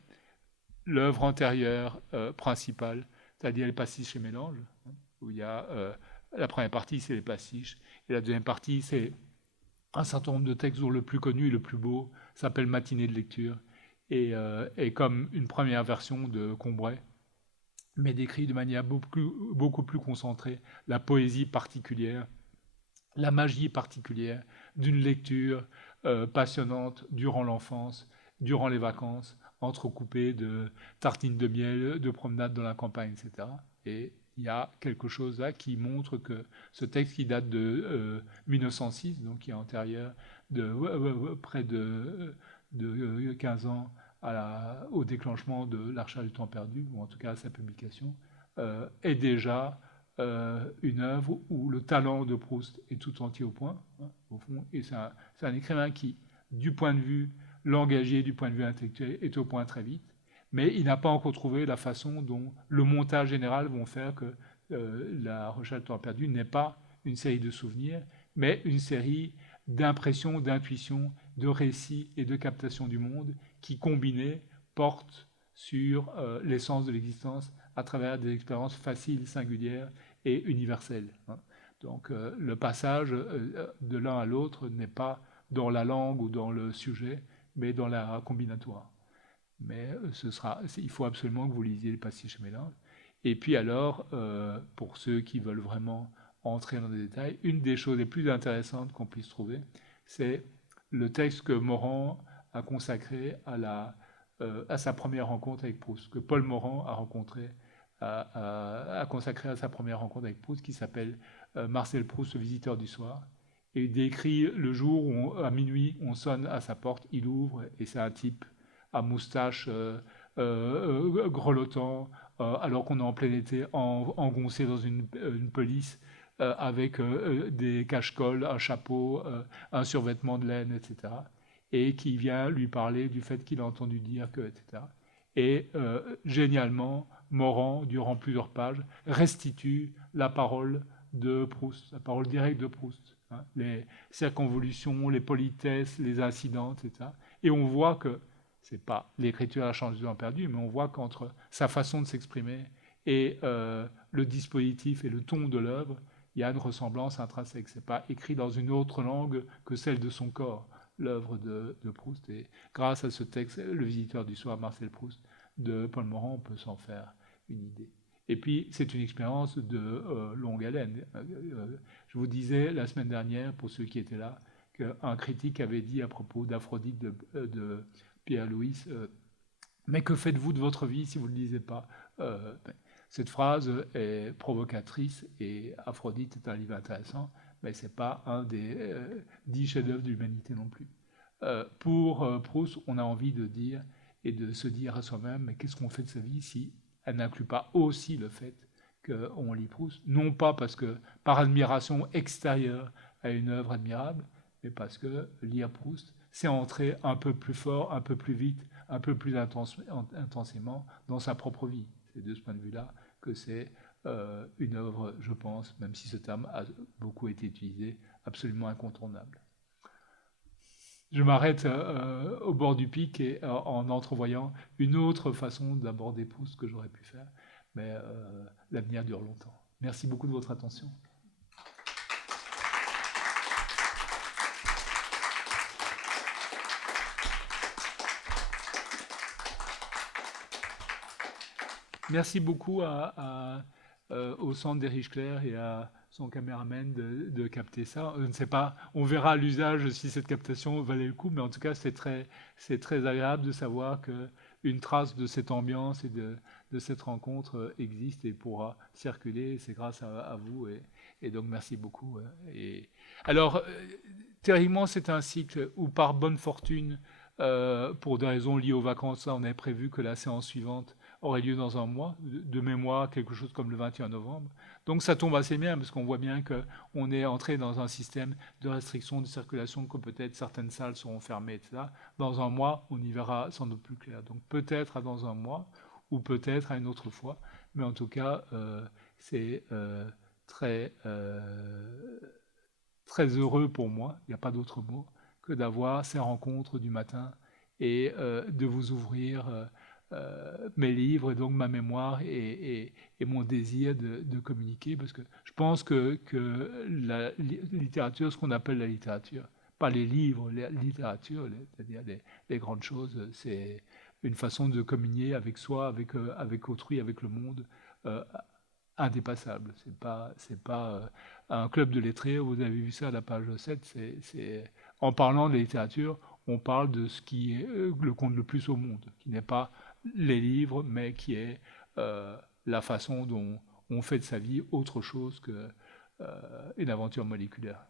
l'œuvre antérieure principale, c'est-à-dire les pastiches et mélanges, où il y a la première partie, c'est les pastiches, et la deuxième partie, c'est un certain nombre de textes dont le plus connu et le plus beau s'appelle Matinée de lecture, et comme une première version de Combray, mais décrit de manière beaucoup plus concentrée la poésie particulière, la magie particulière d'une lecture passionnante durant l'enfance, durant les vacances, entrecoupée de tartines de miel, de promenades dans la campagne, etc. Et il y a quelque chose là qui montre que ce texte qui date de 1906, donc qui est antérieur de près de 15 ans au déclenchement de La Recherche du temps perdu, ou en tout cas à sa publication, est déjà une œuvre où le talent de Proust est tout entier au point, hein, au fond, et c'est un écrivain qui, du point de vue langagier, du point de vue intellectuel, est au point très vite, mais il n'a pas encore trouvé la façon dont le montage général vont faire que La Recherche du temps perdu n'est pas une série de souvenirs, mais une série d'impressions, d'intuitions, de récits et de captations du monde qui, combinés, portent sur l'essence de l'existence à travers des expériences faciles, singulières et universelles. Hein. Donc le passage de l'un à l'autre n'est pas dans la langue ou dans le sujet, mais dans la combinatoire. Mais il faut absolument que vous lisiez les passages mélanges. Et puis alors, pour ceux qui veulent vraiment entrer dans les détails, une des choses les plus intéressantes qu'on puisse trouver, c'est le texte que Morand a consacré à sa première rencontre avec Proust, que Paul Morand a consacré à sa première rencontre avec Proust, qui s'appelle Marcel Proust, le visiteur du soir. Et il décrit le jour où, à minuit, on sonne à sa porte, il ouvre, et c'est un type à moustache grelottant, alors qu'on est en plein été, engoncé dans une pelisse, avec des cache-colles, un chapeau, un survêtement de laine, etc. Et qui vient lui parler du fait qu'il a entendu dire que, etc. Et génialement, Morand, durant plusieurs pages, restitue la parole de Proust, la parole directe de Proust, hein, les circonvolutions, les politesses, les incidents, etc. Et on voit que c'est pas l'écriture a changé du temps perdu, mais on voit qu'entre sa façon de s'exprimer et le dispositif et le ton de l'œuvre, il y a une ressemblance intrinsèque. C'est pas écrit dans une autre langue que celle de son corps, l'œuvre de Proust. Et grâce à ce texte, Le visiteur du soir, Marcel Proust, de Paul Morand, on peut s'en faire une idée. Et puis, c'est une expérience de longue haleine. Je vous disais la semaine dernière, pour ceux qui étaient là, qu'un critique avait dit à propos d'Aphrodite de Pierre-Louis, mais que faites-vous de votre vie si vous ne le lisez pas? Cette phrase est provocatrice et Aphrodite est un livre intéressant, mais ce n'est pas un des 10 chefs-d'œuvre de l'humanité non plus. Pour Proust, on a envie de dire et de se dire à soi-même, mais qu'est-ce qu'on fait de sa vie si elle n'inclut pas aussi le fait qu'on lit Proust, non pas parce que par admiration extérieure à une œuvre admirable, mais parce que lire Proust, c'est entrer un peu plus fort, un peu plus vite, un peu plus intensément dans sa propre vie. C'est de ce point de vue-là que c'est une œuvre, je pense, même si ce terme a beaucoup été utilisé, absolument incontournable. Je m'arrête au bord du pic et en entrevoyant une autre façon d'aborder Proust que j'aurais pu faire, mais l'avenir dure longtemps. Merci beaucoup de votre attention. Merci beaucoup au centre d'Erich Clair et à son caméraman de capter ça. Je ne sais pas, on verra à l'usage si cette captation valait le coup, mais en tout cas, c'est très agréable de savoir qu'une trace de cette ambiance et de cette rencontre existe et pourra circuler. C'est grâce à vous et donc merci beaucoup. Et alors, théoriquement, c'est un cycle où par bonne fortune, pour des raisons liées aux vacances, on avait prévu que la séance suivante aurait lieu dans un mois, de mémoire, quelque chose comme le 21 novembre. Donc ça tombe assez bien, parce qu'on voit bien qu'on est entré dans un système de restriction de circulation, que peut-être certaines salles seront fermées, etc. Dans un mois, on y verra sans doute plus clair. Donc peut-être à dans un mois, ou peut-être à une autre fois. Mais en tout cas, c'est très, très heureux pour moi, il n'y a pas d'autre mot, que d'avoir ces rencontres du matin et de vous ouvrir mes livres et donc ma mémoire et mon désir de communiquer, parce que je pense que la littérature, ce qu'on appelle la littérature, pas les livres, la littérature, c'est-à-dire les grandes choses, c'est une façon de communier avec soi, avec autrui, avec le monde, euh, indépassable. C'est pas un club de lettrés, vous avez vu ça à la page 7, en parlant de littérature, on parle de ce qui est le compte le plus au monde, qui n'est pas les livres, mais qui est la façon dont on fait de sa vie autre chose qu'une aventure moléculaire.